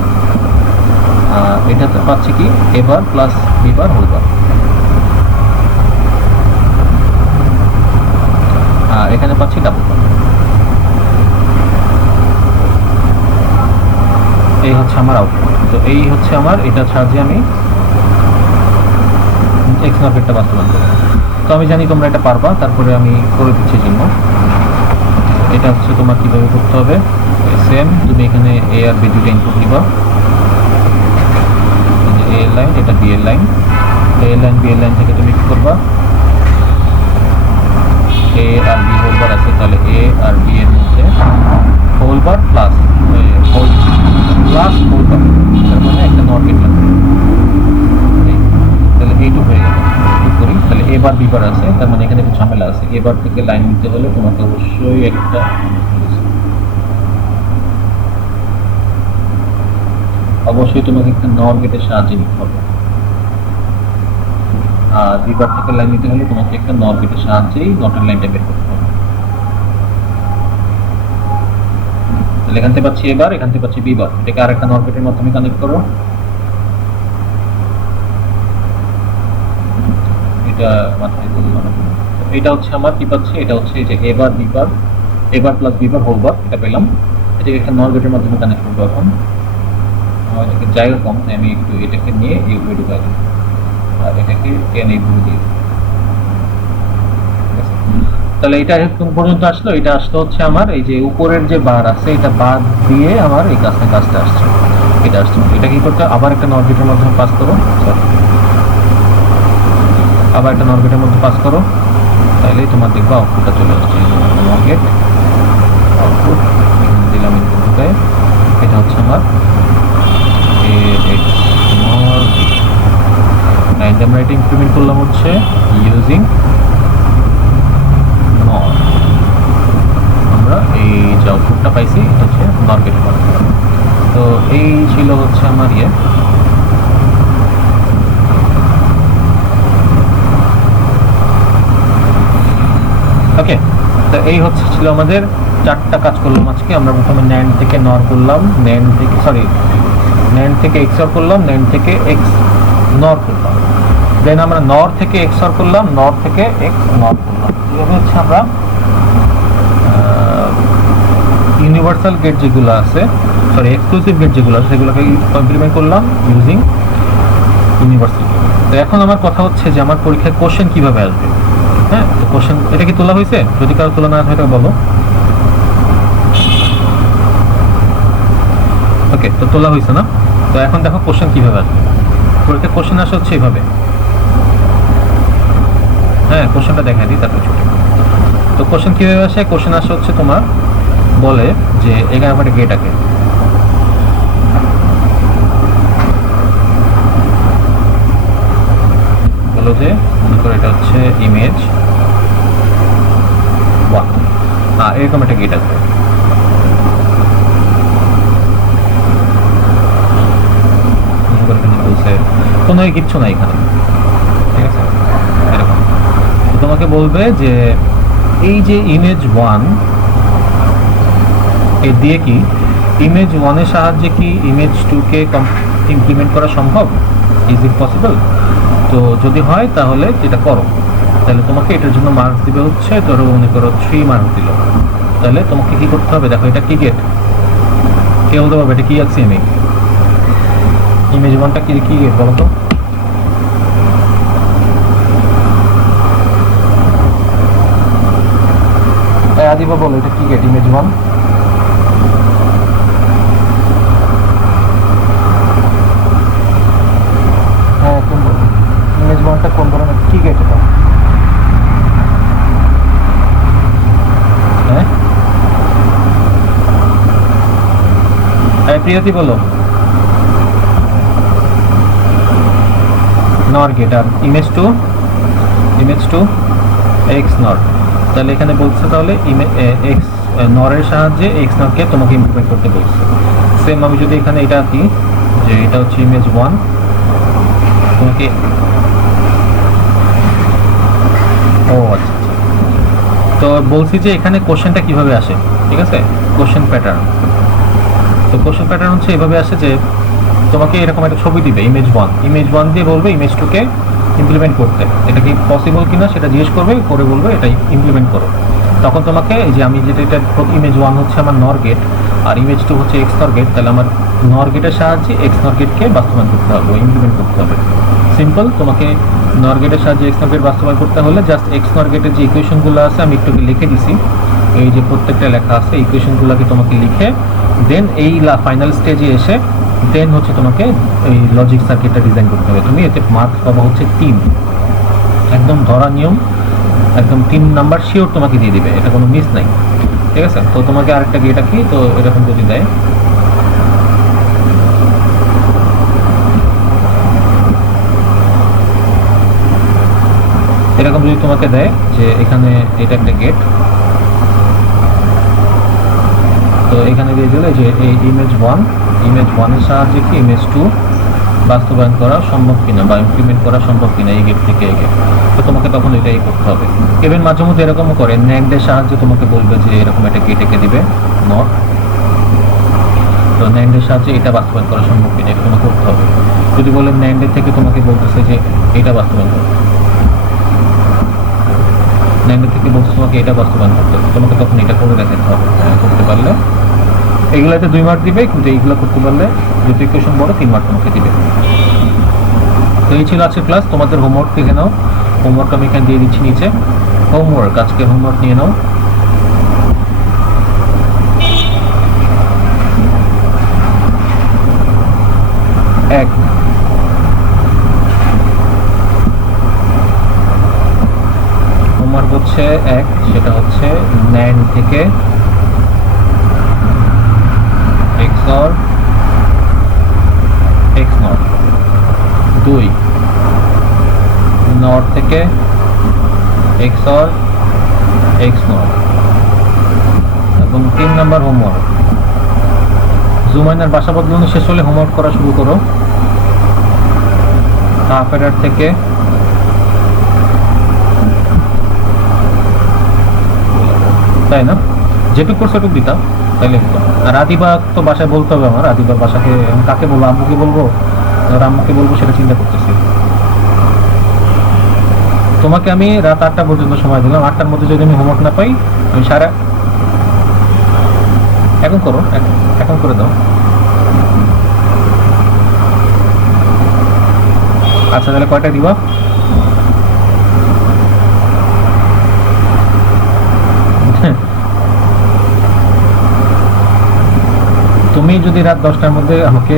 এটাতে পাচ্ছি কি A bar plus B bar whole bar, আর এখানে পাচ্ছি ডাবল বার। এই হচ্ছে আমার আউটপুট। তো এই হচ্ছে আমার, এটা সাহায্যে আমি এক্স নর গেটটা বাস্তবায়ন করব। তো আমি জানি তোমরা এটা পারবা, তারপরে আমি করে দিচ্ছি জন্য। এটা হচ্ছে তোমার কীভাবে করতে হবে, সেম তুমি এখানে এ আর বি দুটো ইনপুট নিবা, এ এর লাইন, এটা বি এর লাইন, এ এর লাইন বি এর লাইন থেকে তুমি কী করবা, এ আর বি হোল বার আছে, তাহলে এ আর বি এর মধ্যে whole bar plus whole plus whole bar, তার মানে একটা নর গেট লাগবে। তাহলে এইটুকু হয়ে গেল, করি তাহলে এবার বি বার আছে, তার মানে এখানে একটু ঝামেলা আছে, এবার থেকে লাইন নিতে হলে তোমাকে অবশ্যই একটা নর গেটের সাহায্যে নিতে হবে, আর বিবার থেকে লাইন নিতে হলে তোমাকে একটা নর গেটের সাহায্যেই নটের লাইনটা বের করতে হবে। তাহলে এখান থেকে পাচ্ছি এবার, এখান থেকে পাচ্ছি বি বার, এটাকে আরেকটা নর গেটের মাধ্যমে কানেক্ট করো, এটা মাথায় বললাম। এটা হচ্ছে আমার কি পাচ্ছি, এটা হচ্ছে এই যে এবার বি বার, এবার plus B bar whole bar, এটা পেলাম, এটাকে একটা নর গেটের মাধ্যমে কানেক্ট করবো। এখন এটাকে জায়গা কম, তাই আমি একটু এটাকে নিয়ে এই উপরে ঢুকাই দিই, আর এটাকে টেনে ঘুরে দিয়ে, তাহলে এটা কোন পর্যন্ত আসলো, এটা আসলো হচ্ছে আমার এই যে উপরের যে বার আছে এটা বাদ দিয়ে আমার এই কাজটা আসছে, এটা আসছে। এটা কি করতে, আবার একটা নর গেটের মাধ্যমে পাস করো, আবার একটা নর গেটের মধ্যে পাস করো, তাহলেই তোমার দেখবা আউটপুটটা চলে আসছে, নর গেট আউটপুট এখানে দিলাম ইনপুট ঢুকায়, এটা হচ্ছে আমার এ এক্স নর বি। আমরা এটা ইমপ্লিমেন্ট করলাম হচ্ছে ইউজিং নর, আমরা এই যে আউটপুটটা পাইছি এটা হচ্ছে নর গেটের মাধ্যমে। তো এই ছিল হচ্ছে আমার ইয়ে, ওকে। তো এই হচ্ছে ছিল আমাদের 4টা কাজ করলাম আজকে। আমরা প্রথমে ন্যান্ড থেকে নর করলাম, ন্যান্ড থেকে এক্স অর করলাম, ন্যান্ড থেকে এক্স নর করলাম, দেন আমরা নর থেকে এক্স অর করলাম, নর থেকে এক্স নর করলাম। এভাবে হচ্ছে আমরা ইউনিভার্সাল গেট যেগুলো আছে, সরি এক্সক্লুসিভ গেট যেগুলো আছে সেগুলোকে ইমপ্লিমেন্ট করলাম ইউজিং ইউনিভার্সাল গেট। তো এখন আমার কথা হচ্ছে যে আমার পরীক্ষায় কোশ্চেন কিভাবে আসবে। হ্যাঁ, তো কোশ্চেন এটা কি তোলা হয়েছে, যদি কারো তোলা না হয় এটা বলো। ওকে, তো তোলা হয়েছে না? তো এখন দেখো কোশ্চেন কিভাবে আসবে। পরীক্ষায় কোশ্চেন আসে হচ্ছে এইভাবে, হ্যাঁ, কোশ্চেনটা দেখাই দিই তারপর ছুটি। তো কোশ্চেন কীভাবে আসে? কোশ্চেন আসে হচ্ছে তোমার বলে যে এখানে আমার গেট আঁকে, বলো যে মনে করো এটা হচ্ছে ইমেজ 1, এরকম একটা গেট আঁকবে। বলছে কোনো কিচ্ছু নাই এখানে, ঠিক আছে? এরকম তোমাকে বলবে যে এই যে ইমেজ 1 এ দিয়ে কি ইমেজ 1 এর সাহায্যে কি ইমেজ 2 কে ইমপ্লিমেন্ট করা সম্ভব? Is it possible? তো যদি হয় তাহলে এটা করো। তাহলে তোমাকে এটার জন্য মার্কস দিবে হচ্ছে, ধরো মনে করো 3 মার্কস দিল। তাহলে তোমাকে কি করতে হবে? দেখো এটা কি গেট, কে বলতে পারবে এটা কি আঁকছি আমি? ইমেজ 1টা কি কি গেট বলো তো? আদিবা বলো এটা কি গেট ইমেজ 1? হ্যাঁ, কোন ইমেজ 1টা কোন ধরনের কি গেট এটা? হ্যাঁ, প্রিয়তি বলো। নর গেট। আর ইমেজ 2 এক্স নর। তাহলে এখানে বলছে তাহলে এক্স নরের সাহায্যে এক্স নরকে তোমাকে ইমপ্লিমেন্ট করতে বলছে। সেম আমি যদি এখানে এটা আঁকি যে এটা হচ্ছে ইমেজ 1, তোমাকে ও আচ্ছা, তো বলছি যে এখানে কোশ্চেনটা কিভাবে আসে, ঠিক আছে? Question pattern. তো কোশ্চেন প্যাটার্ন হচ্ছে এভাবে আসে যে তোমাকে এরকম একটা ছবি দিবে ইমেজ 1 দিয়ে বলবে ইমেজ 2কে ইমপ্লিমেন্ট করতে। এটা কি পসিবল কিনা সেটা জিজ্ঞেস করবে, করে বলবে এটা ইমপ্লিমেন্ট করো। তখন তোমাকে এই যে আমি যেটা এটা ইমেজ 1 হচ্ছে আমার নর গেট আর ইমেজ 2 হচ্ছে এক্স নর গেট, তাহলে আমার নর গেটের সাহায্যে এক্স নর গেটকে বাস্তবায়ন করতে হবে, ইমপ্লিমেন্ট করতে হবে। সিম্পল, তোমাকে নর গেটের সাহায্যে এক্স নর গেট বাস্তবায়ন করতে হলে জাস্ট এক্স নর গেটের যে ইকুয়েশনগুলো আছে আমি একটু লিখে দিছি, এই যে প্রত্যেকটা লেখা আছে ইকুয়েশনগুলোকে তোমাকে লিখে দেন এই ফাইনাল স্টেজে এসে দেন হচ্ছে তোমাকে এই লজিক সার্কিটটা ডিজাইন করতে হবে। তুমি এতে মার্কস পাবা হচ্ছে 3, একদম ধরা নিয়ম, একদম 3 নাম্বার শিওর তোমাকে দিয়ে দিবে, এটা কোনো মিস নাই, ঠিক আছে? তো তোমাকে আরেকটা গেট আঁকি, তো এরকম যদি দেয় এরকম যদি তোমাকে দেয় যে এখানে এটা একটা গেট, তো এখানে দিয়ে দিলে যে এই ইমেজ 1 এর সাহায্যে কি ইমেজ 2 বাস্তবায়ন করা সম্ভব কিনা বা ইমপ্লিমেন্ট করা সম্ভব কিনা এই গেট থেকে এই গেট, তো তোমাকে তখন এটাই করতে হবে। ইভেন মাঝে মধ্যে এরকমও করে ন্যান্ডের সাহায্যে তোমাকে বলবে যে এরকম একটা গেট এঁকে দিবে নট, তো ন্যান্ডের সাহায্যে এটা বাস্তবায়ন করা সম্ভব কিনা এটা তোমাকে করতে হবে। যদি বলে ন্যান্ডের থেকে তোমাকে বলতেছে যে এটা বাস্তবায়ন করো, ন্যান্ডের থেকে বলছে তোমাকে এটা বাস্তবায়ন করতে হবে, তোমাকে তখন এটা করে দেখাতে হবে। করতে পারলে এগুলোতে 2 মার্ক দিবে, কিন্তু এইগুলো করতে পারলে যদি ইকুয়েশন বড় 3 মার্ক তোমাকে দিবে। তো এই ছিল আজকের ক্লাস। তোমাদের হোমওয়ার্ক দেখে নাও, হোমওয়ার্ক আমি এখানে দিয়ে দিচ্ছি নিচে। হোমওয়ার্ক, আজকে হোমওয়ার্ক নিয়ে নাও। এক, হোমওয়ার্ক হচ্ছে 1, সেটা হচ্ছে ন্যান্ড থেকে XOR X নট। 2, নট থেকে XOR X নট। এবং 3 নাম্বার হোমওয়ার্ক, জুমাইনার বাসা বদলানো শেষ হলে হোমওয়ার্ক করা শুরু করো। হাফ এডার থেকে তাই না, যেটুক করছে ওটুক দিতাম তাইলে হতো। আর আদিবা তো বাসায় বলতে হবে আমার, আদিবার বাসাকে কাকে বলবো, আম্মুকে বলবো, আম্মুকে বলবো সেটা চিন্তা করতেছি। তোমাকে আমি রাত 8টা পর্যন্ত সময় দিলাম, 8টার মধ্যে যদি আমি হোমওয়ার্ক না পাই আমি এখন করো, এখন করে দাও। আচ্ছা, তাহলে কয়টা দিবা? তুমি যদি রাত 10টার মধ্যে আমাকে